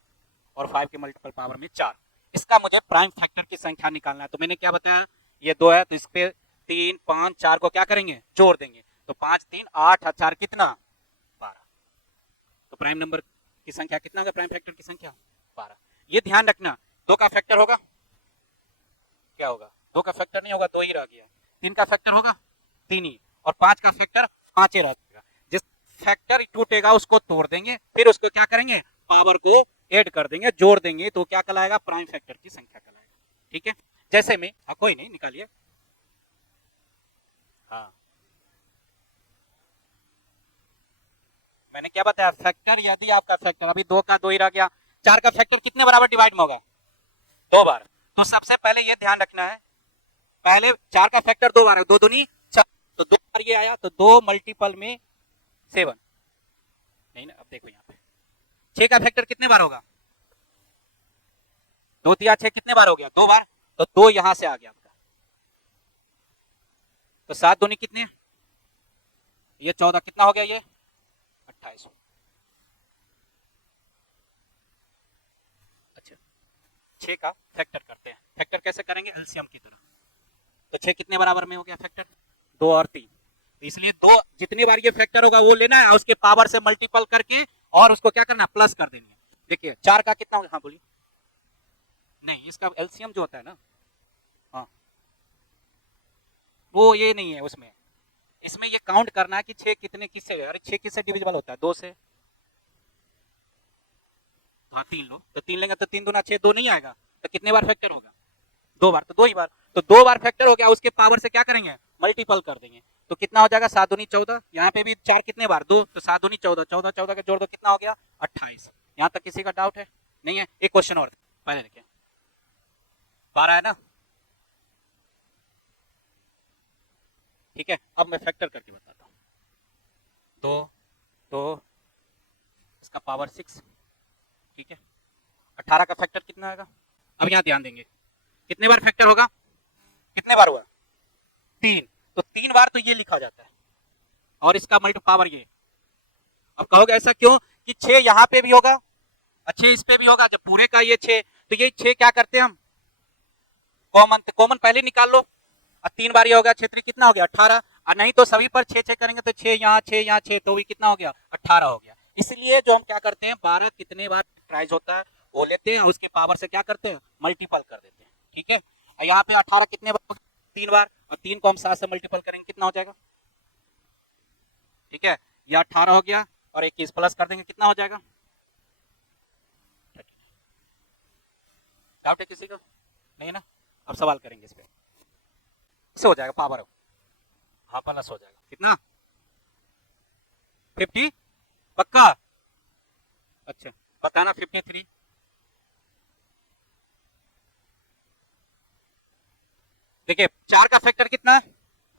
और 5 के मल्टीपल पावर में 4, इसका मुझे प्राइम फैक्टर की संख्या निकालना है। तो मैंने क्या बताया? ये 2 है तो इस पे 3 5 4 को क्या करेंगे? जोड़ देंगे। तो 5 3 8 और 4 कितना? 12। तो प्राइम नंबर की संख्या कितना होगा? प्राइम फैक्टर की संख्या 12। ये ध्यान रखना, 2 का फैक्टर होगा क्या होगा? 2 का फैक्टर नहीं होगा, 2 ही रह गया। 3 का फैक्टर होगा 3 ही, और 5 का फैक्टर 5 ही रह जाएगा। जिस फैक्टर टूटेगा उसको तोड़ देंगे, फिर उसको क्या करेंगे? पावर को ऐड कर देंगे, जोड़ देंगे, तो क्या कहलाएगा? प्राइम फैक्टर की संख्या कहलाएगा, ठीक है। जैसे में कोई नहीं, निकालिए। हाँ, मैंने क्या बताया? फैक्टर यदि आपका फैक्टर अभी 2 का 2 ही रह गया, 4 का फैक्टर कितने बराबर डिवाइड में होगा? 2 बार। तो सबसे पहले ये ध्यान रखना है, पहले 4 का फैक्टर 2 बार है, 2 दूनी 4, तो 2 बार ये आया, तो 2 मल्टीपल में 7, नहीं ना। अब देखो यहाँ पे 6 का फैक्टर कितने बार होगा? 2 तिया 6 कितने बार हो गया? 2 बार। तो 2 यहां से आ गया आपका, तो 7 दूनी कितने? ये 14, कितना हो गया? ये 28। अच्छा, 6 का फैक्टर करते हैं। फैक्टर कैसे करेंगे? एलसीएम की तरह। तो 6 कितने बराबर में हो गया फैक्टर? 2 और 3। तो इसलिए 2 जितनी बार ये फैक्टर होगा वो लेना है, उसके पावर से मल्टीपल करके और उसको क्या करना? प्लस कर देंगे। देखिए 4 का कितना होगा? हाँ बोलिए। नहीं, इसका एलसीएम जो होता है ना, हाँ, वो ये नहीं है उसमें। इसमें ये काउंट करना है कि 6 कितने किससे, अरे 6 किससे डिविजिबल होता है? 2 से। तो हाँ 3 लो, तो 3 लेंगे तो 3 दूना 6, 2 नहीं आएगा, तो कितने बार फैक्टर होगा? 2 बार, तो 2 ही बार। तो 2 बार फैक्टर हो गया, उसके पावर से क्या करेंगे? मल्टीपल कर देंगे। तो कितना हो जाएगा? 7 दूनी 14, यहाँ पे भी 4 कितने बार? 2, तो 7 दूनी 14, 14 14 का जोड़ दो, कितना हो गया? 28। यहाँ तक किसी का डाउट है? नहीं है? एक क्वेश्चन और पहले देखिए, 12 है ना, ठीक है। अब मैं फैक्टर करके बताता हूँ। तो इसका पावर 6, ठीक है। 18 का फैक्टर कितना आएगा? अब यहाँ ध्यान देंगे, कितने बार फैक्टर होगा? कितने बार हुआ? 3। तो 3 बार तो ये लिखा जाता है, और इसका मल्टी पावर ये। अब कहोगे ऐसा क्यों? कि 6 यहाँ पे भी होगा और 6 इस पे भी होगा। जब पूरे का ये 6, तो ये 6 क्या करते हैं हम? कॉमन, तो कॉमन पहले निकाल लो। और 3 बार ये हो गया, 6 कितना हो गया? 18। और नहीं तो सभी पर 6 6 करेंगे, तो 6 यहाँ 6 यहाँ 6, तो भी कितना हो गया? 18 हो गया। इसलिए जो हम क्या करते हैं, 12 कितने बार ट्राइज होता है वो लेते हैं, उसके पावर से क्या करते हैं? मल्टीपल कर देते हैं, ठीक है। और यहाँ पे 18 कितने बार? 3 बार। और 3 को हम 7 से मल्टीपल करेंगे, कितना हो जाएगा? ठीक है, ये 18 हो गया, और 21 प्लस कर देंगे, कितना हो जाएगा? डाउट है किसी का? नहीं ना, अब सवाल करेंगे इस पे, इससे हो जाएगा पावर, हाँ प्लस हो जाएगा कितना 50 पक्का, अच्छा बताना 53, देखिए 4 का फैक्टर कितना है,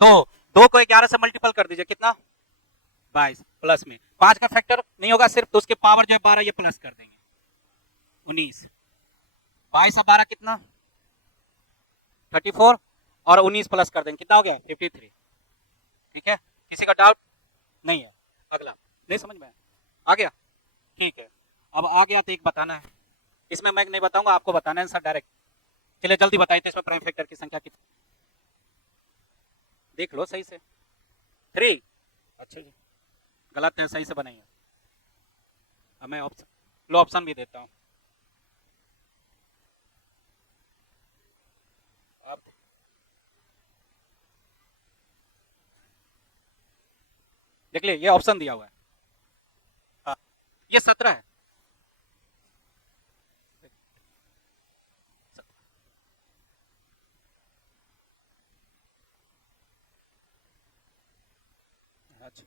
दो, दो को 11 से मल्टीपल कर दीजिए कितना 22 प्लस में 5 का फैक्टर नहीं होगा सिर्फ, तो उसके पावर जो है 12 ये प्लस कर देंगे 19, 22 और 12 कितना 34 और 19 प्लस कर देंगे कितना हो गया 53, ठीक है, किसी का डाउट नहीं है, अगला नहीं समझ में आ गया, ठीक है, अब आ गया तो एक बताना है, इसमें मैं नहीं बताऊंगा आपको बताना है सर डायरेक्ट, चलिए जल्दी बताइए तो इसमें प्राइम फैक्टर की संख्या कितनी, देख लो सही से 3, अच्छा जी गलत है, सही से बनाइए, अब मैं ऑप्शन लो, ऑप्शन भी देता हूँ, अब देख लिए ये ऑप्शन दिया हुआ है, हाँ ये 17 है, अच्छा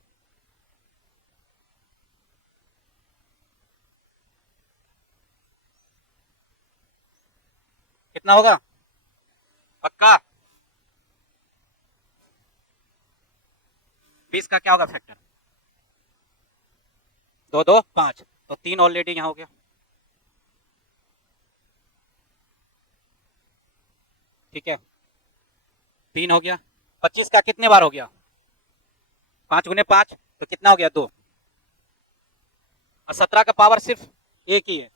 कितना होगा पक्का 20 का क्या होगा फैक्टर, 2 2 5, तो 3 ऑलरेडी यहाँ हो गया, ठीक है 3 हो गया, 25 का कितने बार हो गया 5 गुने 5 तो कितना हो गया 2, और 17 का पावर सिर्फ एक ही है,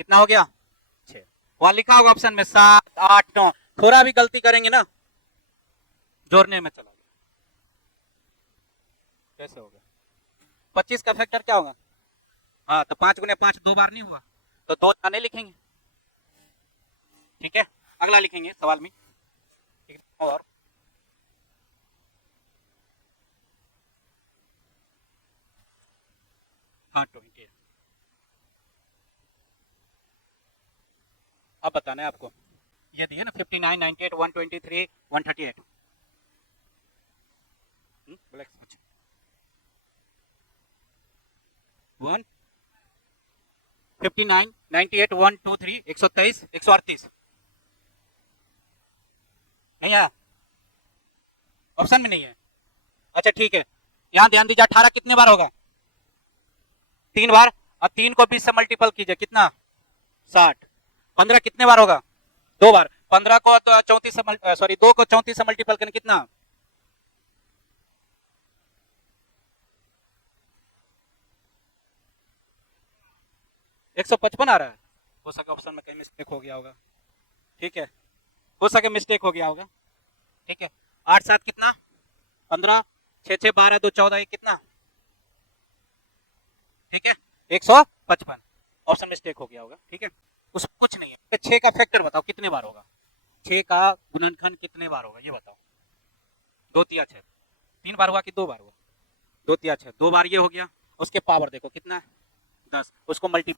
कितना हो गया 6, वहां लिखा होगा ऑप्शन में 7 8 9, थोड़ा भी गलती करेंगे ना जोड़ने में चला गया, कैसे हो गया 25 का फैक्टर क्या होगा, हाँ तो 5 गुने 5 2 बार नहीं हुआ, तो 2 नहीं लिखेंगे, ठीक है अगला लिखेंगे सवाल में, ठीक है और हाँ 20, अब बताना है आपको, ये दिए ना 59 98 123 138, ब्लैक 1 59 98 123 123 138, नहीं है ऑप्शन में नहीं है, अच्छा ठीक है, यहाँ ध्यान दीजिए 18 कितने बार होगा 3 बार, और 3 को 20 से मल्टीपल कीजिए कितना 60, 15 कितने बार होगा 2 बार, 15 को तो 34 से सॉरी 2 को 34 से मल्टीपल करने कितना 155 आ रहा है, हो सके ऑप्शन में कहीं मिस्टेक हो गया होगा, ठीक है हो सके मिस्टेक हो गया होगा, ठीक है 8 7 कितना 15, 6 6 12 2 14 ये कितना, ठीक है 155, ऑप्शन मिस्टेक हो गया होगा, ठीक है उस कुछ नहीं है, 6 का फैक्टर बताओ कितने बार होगा, 6 का गुणनखंड कितने बार होगा ये बताओ, 2 तिया 6, 3 बार हुआ कि 2 बार हुआ, 2 तिया 6 2 बार ये हो गया, उसके पावर देखो कितना है 10, उसको मल्टी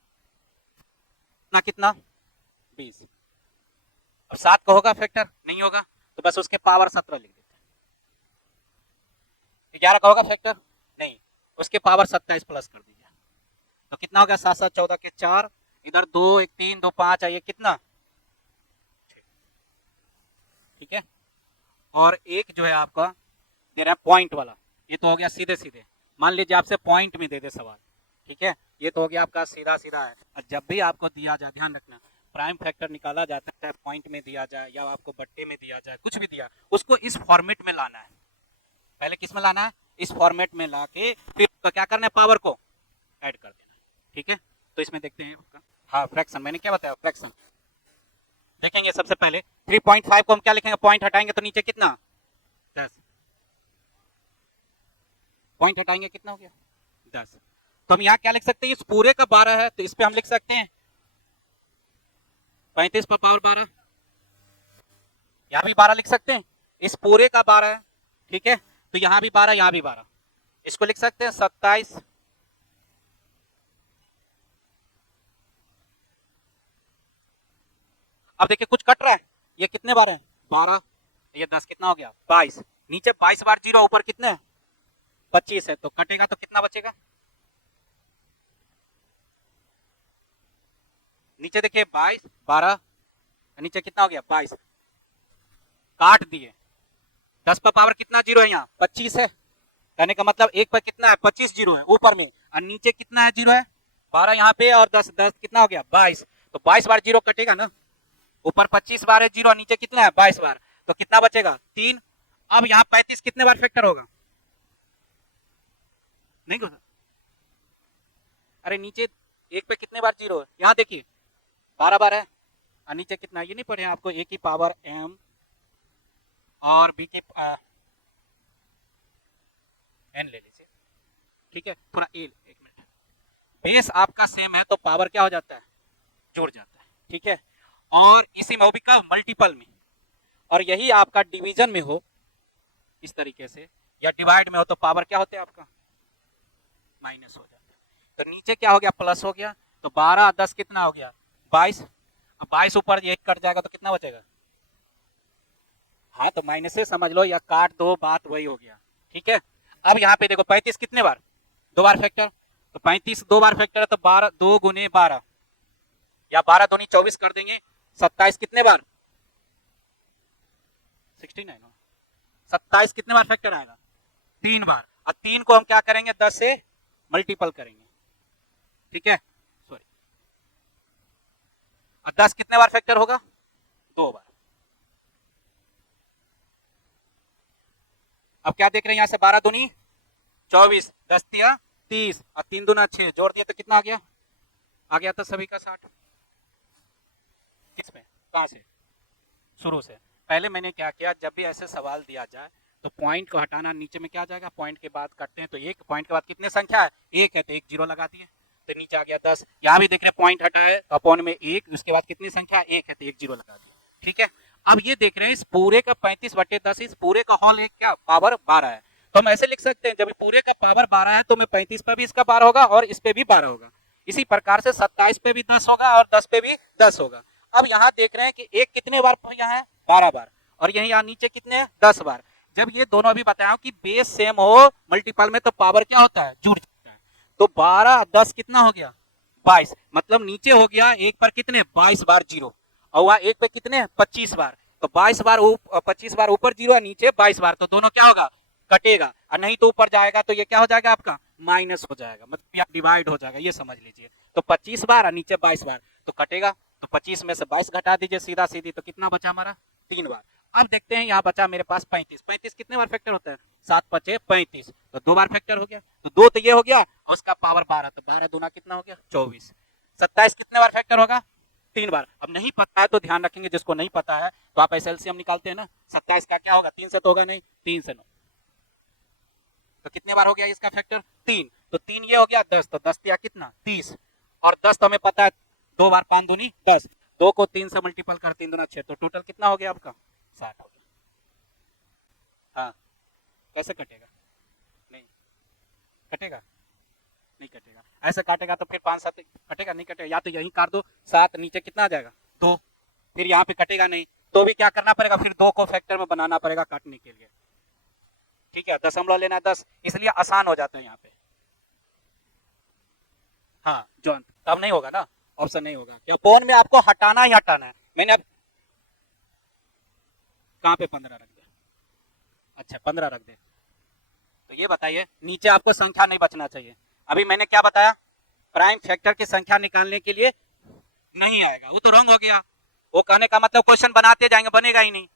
कितना 20, अब 7 का होगा फैक्टर नहीं होगा, तो बस उसके पावर 17 लिख देते हैं, 11 का होगा फैक्टर नहीं, उसके पावर 27 प्लस कर दीजिए, तो कितना हो गया 7 7 14 के 4, इधर 2 1 3 2 5 आइए कितना, ठीक है, और एक जो है आपका दे रहा है पॉइंट वाला, ये तो हो गया सीधे सीधे, मान लीजिए आपसे पॉइंट में दे दे सवाल, ठीक है ये तो हो गया आपका सीधा सीधा है, और जब भी आपको दिया जाए ध्यान रखना प्राइम फैक्टर निकाला जाता है, चाहे पॉइंट में दिया जाए या आपको बट्टे में दिया जाए, कुछ भी दिया उसको इस फॉर्मेट में लाना है, पहले किस में लाना है इस फॉर्मेट में ला के फिर तो क्या करना है पावर को ऐड कर देना, ठीक है तो इसमें देखते हैं, हाँ फ्रैक्शन मैंने क्या बताया फ्रैक्शन, देखेंगे सबसे पहले 3.5 को हम क्या लिखेंगे, पॉइंट हटाएंगे तो नीचे कितना 10, पॉइंट हटाएंगे कितना हो गया 10, तो हम यहाँ क्या लिख सकते हैं इस पूरे का 12 है तो इस पे हम लिख सकते हैं 35 पर पावर 12, यहाँ भी 12 लिख सकते हैं, इस पूरे का 12 है, ठीक है तो यहाँ भी 12 यहाँ भी 12, इसको लिख सकते हैं 27 अब देखिए कुछ कट रहा है, ये कितने बार है 12, ये 10 कितना हो गया 22, नीचे 22 बार जीरो, ऊपर कितने है 25 है, तो कटेगा तो कितना बचेगा, नीचे देखिए 22 12, नीचे कितना हो गया 22, काट दिए, 10 पर पावर कितना जीरो है यहाँ 25 है, कहने का मतलब एक पर कितना है 25 जीरो है ऊपर में, और नीचे कितना है जीरो है 12 यहाँ पे, और 10 10 कितना हो गया 22, तो 22 बार जीरो कटेगा ना, ऊपर 25 बार है जीरो, नीचे कितना है 22 बार, तो कितना बचेगा 3। अब यहाँ 35 कितने बार फैक्टर होगा, नहीं होगा, अरे नीचे एक पे कितने बार जीरो है, यहाँ देखिए 12 बार है, और नीचे कितना, ये नहीं पढ़े आपको ए की पावर m और b की n ले लीजिए, ठीक है, पूरा ए, एक मिनट, बेस आपका सेम है तो पावर क्या हो जाता है जुड़ जाता है, ठीक है, और इसी में वो भी का मल्टीपल में, और यही आपका डिवीजन में हो इस तरीके से, या डिवाइड में हो तो पावर क्या होता है आपका माइनस हो जाता है, तो नीचे क्या हो गया प्लस हो गया, तो 12 10 कितना हो गया 22, 22 ऊपर एक कट जाएगा तो कितना बचेगा, हाँ तो माइनस से समझ लो या काट दो, बात वही हो गया, ठीक है। अब यहाँ पे देखो 35 कितने बार, 2 बार फैक्टर, तो 35 2 बार फैक्टर है तो 12 2 गुने 12, या 12 दूनी 24 कर देंगे, 27 कितने बार 69, 27 कितने बार फैक्टर आएगा 3 बार, और 3 को हम क्या करेंगे 10 से मल्टीपल करेंगे, ठीक है, सॉरी, और 10 कितने बार फैक्टर होगा 2 बार। अब क्या देख रहे हैं, यहां से 12 दूनी 24, 10 तिया 30, और 3 दूना 6, जोड़ दिया तो कितना आ गया था सभी का 60, किसमें कहां से शुरू से, पहले मैंने क्या किया, जब भी ऐसे सवाल दिया जाए तो पॉइंट को हटाना, नीचे में क्या आ जाएगा पॉइंट के बाद काटते हैं, तो एक पॉइंट के बाद कितने संख्या है एक है तो एक जीरो लगा दिए, तो नीचे आ गया 10, यहाँ भी देख रहे हैं पॉइंट हटाए तो अपॉन में एक, उसके बाद कितनी संख्या एक है तो एक जीरो लगा दिया, ठीक है। अब ये देख रहे हैं इस पूरे का 35/10, इस पूरे का होल एक क्या पावर 12 है, तो हम ऐसे लिख सकते हैं जब पूरे का पावर 12 है तो मैं 35 पे भी इसका 12 होगा और इस पे भी 12 होगा, इसी प्रकार से 27 पे भी 10 होगा और 10 पे भी 10 होगा। अब यहाँ देख रहे हैं कि एक कितने बार यहाँ है 12 बार, और यही यहाँ नीचे कितने 10 बार, जब ये दोनों अभी बताया कि बेस सेम हो मल्टीपल में तो पावर क्या होता है जुड़ जाता है, तो 12 10 कितना हो गया 22, मतलब नीचे हो गया एक पर कितने 22 बार जीरो, और वहां एक पे कितने 25 बार, तो 22 बार 25 बार ऊपर जीरो है नीचे 22 बार, तो दोनों क्या होगा कटेगा, और नहीं तो ऊपर जाएगा तो ये क्या हो जाएगा आपका माइनस हो जाएगा, मतलब या डिवाइड हो जाएगा, ये समझ लीजिए, तो 25 बार और नीचे 22 बार तो कटेगा, तो 25 में से 22 घटा दीजिए सीधा सीधी, तो कितना बचा हमारा 3 बार। अब देखते हैं यहाँ बचा मेरे पास 35, 35 कितने बार फैक्टर होता है 7 5 35, तो 2 बार फैक्टर हो गया, तो 2 तो ये हो गया और उसका पावर 12, तो 12 दूना कितना हो गया 24, 27 कितने बार फैक्टर होगा 3 बार। अब नहीं पता है तो ध्यान रखेंगे, जिसको नहीं पता है तो आप ऐसे एलसीएम निकालते हैं ना, 27 का क्या होगा 3 से तो होगा नहीं, 3 से 9, तो कितने बार हो गया इसका फैक्टर 3, तो 3 ये हो गया 10, तो 10 या कितना 30, और 10 तो हमें पता है 2 बार 5 दूनी 10, 2 को 3 से मल्टीपल कर 3 दूना 6, तो टोटल कितना हो गया आपका 60 हो गया। हाँ कैसे कटेगा, नहीं कटेगा, नहीं कटेगा, ऐसे काटेगा तो फिर 5 7 कटेगा, नहीं कटेगा, या तो यही काट दो 7, नीचे कितना आ जाएगा 2, फिर यहाँ पे कटेगा नहीं तो भी क्या करना पड़ेगा, फिर 2 को फैक्टर में बनाना पड़ेगा काटने के लिए, ठीक है, दशमलव लेना 10, इसलिए आसान हो जाता है यहाँ पे। हाँ जॉन तब नहीं होगा ना, ऑप्शन नहीं होगा, क्या पॉन में आपको हटाना ही हटाना है, मैंने अब कहाँ पे 15 रख दिया, अच्छा 15 रख दे, तो ये बताइए नीचे आपको संख्या नहीं बचना चाहिए, अभी मैंने क्या बताया प्राइम फैक्टर की संख्या निकालने के लिए नहीं आएगा, वो तो रॉन्ग हो गया, वो कहने का मतलब क्वेश्चन बनाते जाएंगे बनेगा ही नहीं,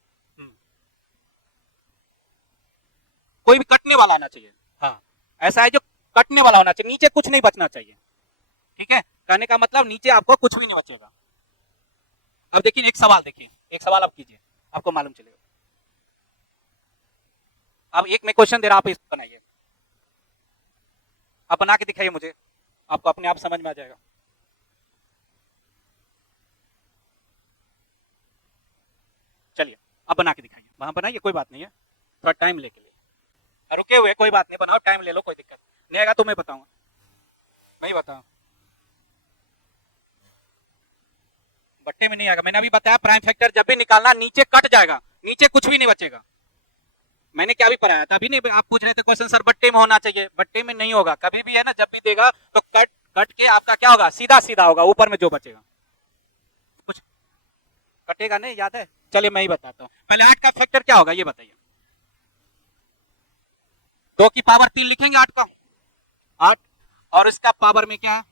कोई भी कटने वाला आना चाहिए, हाँ ऐसा है जो कटने वाला होना चाहिए, नीचे कुछ नहीं बचना चाहिए, ठीक है, कहने का मतलब नीचे आपको कुछ भी नहीं बचेगा। अब देखिए एक सवाल, देखिए एक सवाल आप कीजिए आपको मालूम चलेगा, अब एक मैं क्वेश्चन दे रहा, आप इसको बनाइए, आप बना के दिखाइए मुझे, आपको अपने आप समझ में आ जाएगा। चलिए अब बना के दिखाइए, वहां बनाइए कोई बात नहीं है, थोड़ा टाइम लेके लिए, रुके हुए कोई बात नहीं, बनाओ टाइम ले लो, कोई दिक्कत नहीं आएगा तो मैं बताऊंगा, मैं ही बताऊँ बट्टे में नहीं आएगा। मैंने अभी बताया प्राइम फैक्टर जब भी निकालना नीचे कट जाएगा, नीचे कुछ भी नहीं बचेगा। मैंने क्या भी पढ़ाया था, अभी नहीं आप पूछ रहे थे क्वेश्चन सर बट्टे में होना चाहिए, बट्टे में नहीं होगा कभी भी, है ना। जब भी देगा तो कट कट के आपका क्या होगा, सीधा सीधा होगा, ऊपर में जो बचेगा कुछ कटेगा नहीं, याद है। चलिए मैं ही बताता हूँ। पहले 8 का फैक्टर क्या होगा ये बताइए। 2 की पावर 3 लिखेंगे 8 का, 8, और इसका पावर में क्या है,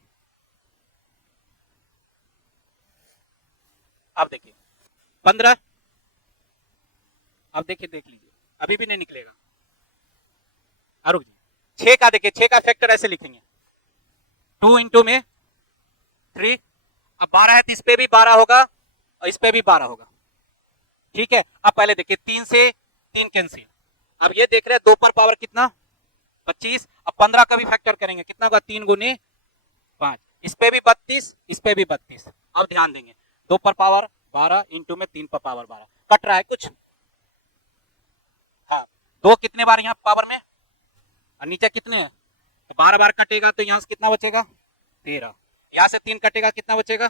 अब देखिए 15। अब देखिए, देख लीजिए अभी भी नहीं निकलेगा। रुक जी, 6 का देखिए, 6 का फैक्टर ऐसे लिखेंगे 2 इंटू में 3। अब 12 है तो इस पे भी 12 होगा और इस पे भी 12 होगा, ठीक है। अब पहले देखिए 3 से 3 कैंसिल। अब ये देख रहे हैं 2 पर पावर कितना 25। अब 15 का भी फैक्टर करेंगे, कितना होगा 3 गुने 5, इस पे भी 32, इस पे भी 32। अब ध्यान देंगे 2 पर पावर 12 इंटू में 3 पर पावर 12, कट रहा है कुछ, हाँ 2 कितने बार यहाँ पावर में और नीचे कितने हैं, तो 12 बार कटेगा तो यहाँ से कितना बचेगा 13, यहाँ से 3 कटेगा कितना बचेगा,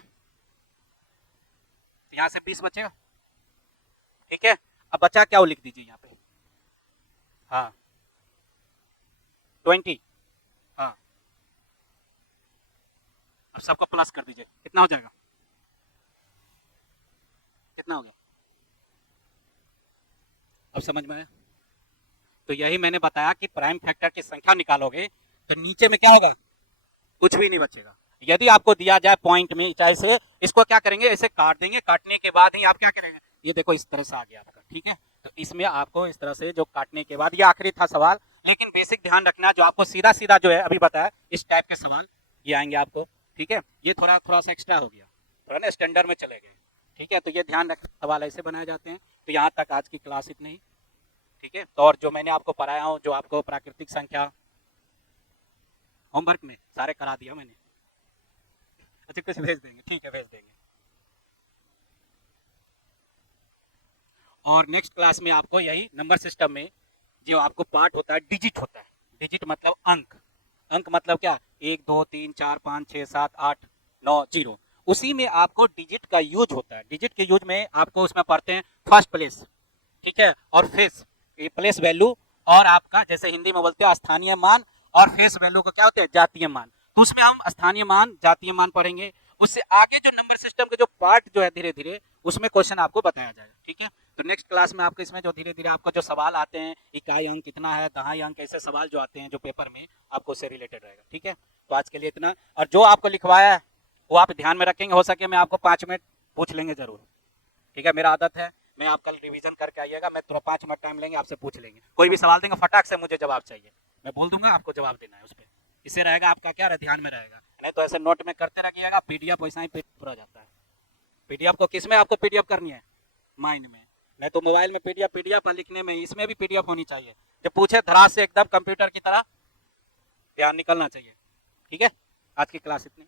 यहाँ से 20 बचेगा, ठीक है। अब बचा क्या वो लिख दीजिए यहाँ पे, हाँ 20, हाँ अब सबको प्लस कर दीजिए, कितना हो जाएगा, कितना हो गया, अब समझ में आया। तो यही मैंने बताया कि प्राइम फैक्टर की संख्या निकालोगे तो नीचे में क्या होगा, कुछ भी नहीं बचेगा। यदि आपको दिया जाए पॉइंट में चाहे से, इसको क्या करेंगे ऐसे काट देंगे, काटने के बाद ही आप क्या करेंगे, ये देखो इस तरह से आ गया आपका, ठीक है। तो इसमें आपको इस तरह से जो काटने के बाद, ये आखिरी था सवाल, लेकिन बेसिक ध्यान रखना जो आपको सीधा सीधा जो है अभी बताया इस टाइप के सवाल ये आएंगे आपको, ठीक है। ये थोड़ा थोड़ा सा एक्स्ट्रा हो गया, थोड़ा ना स्टैंडर्ड में चले गए, ठीक है। तो ये ध्यान रख, सवाल ऐसे बनाए जाते हैं। तो यहाँ तक आज की क्लास इतनी ही, ठीक है। तो और जो मैंने आपको पढ़ाया हूँ, जो आपको प्राकृतिक संख्या होमवर्क में सारे करा दिया मैंने, अच्छा कुछ भेज देंगे, ठीक है भेज देंगे। और नेक्स्ट क्लास में आपको यही नंबर सिस्टम में जो आपको पार्ट होता है डिजिट होता है, डिजिट मतलब अंक, अंक मतलब क्या 1 2 3 4 5 6 7 8 9 0, उसी में आपको डिजिट का यूज होता है। डिजिट के यूज में आपको उसमें पढ़ते हैं फर्स्ट प्लेस, ठीक है, और फेस, ये प्लेस वैल्यू, और आपका जैसे हिंदी में बोलते हैं स्थानीय मान, और फेस वैल्यू को क्या होते हैं जातीय मान। तो उसमें हम स्थानीय मान जातीय मान पढ़ेंगे, उससे आगे जो नंबर सिस्टम के जो पार्ट जो है धीरे धीरे उसमें क्वेश्चन आपको बताया जाएगा, ठीक है। तो नेक्स्ट क्लास में आपको इसमें जो धीरे धीरे आपको जो सवाल आते हैं, इकाई अंक कितना है, दहाई अंक, ऐसे सवाल जो आते हैं जो पेपर में आपको उससे रिलेटेड रहेगा, ठीक है। तो आज के लिए इतना, और जो आपको लिखवाया है वो आप ध्यान में रखेंगे, हो सके मैं आपको 5 मिनट पूछ लेंगे जरूर, ठीक है। मेरा आदत है, मैं आप कल रिवीजन करके आइएगा, मैं थोड़ा 5 मिनट टाइम लेंगे, आपसे पूछ लेंगे, कोई भी सवाल देंगे फटाक से मुझे जवाब चाहिए, मैं बोल दूंगा आपको जवाब देना है उस पर। इससे रहेगा आपका क्या ध्यान में रहेगा, नहीं तो ऐसे नोट में करते रहिएगा, पीडीएफ वैसा ही पूरा जाता है। पीडीएफ को किस में आपको पीडीएफ करनी है, माइंड में, नहीं तो मोबाइल में पीडीएफ, पीडीएफ लिखने में, इसमें भी पीडीएफ होनी चाहिए, जब पूछे धरास से एकदम कंप्यूटर की तरह ध्यान निकलना चाहिए, ठीक है। आज की क्लास इतनी।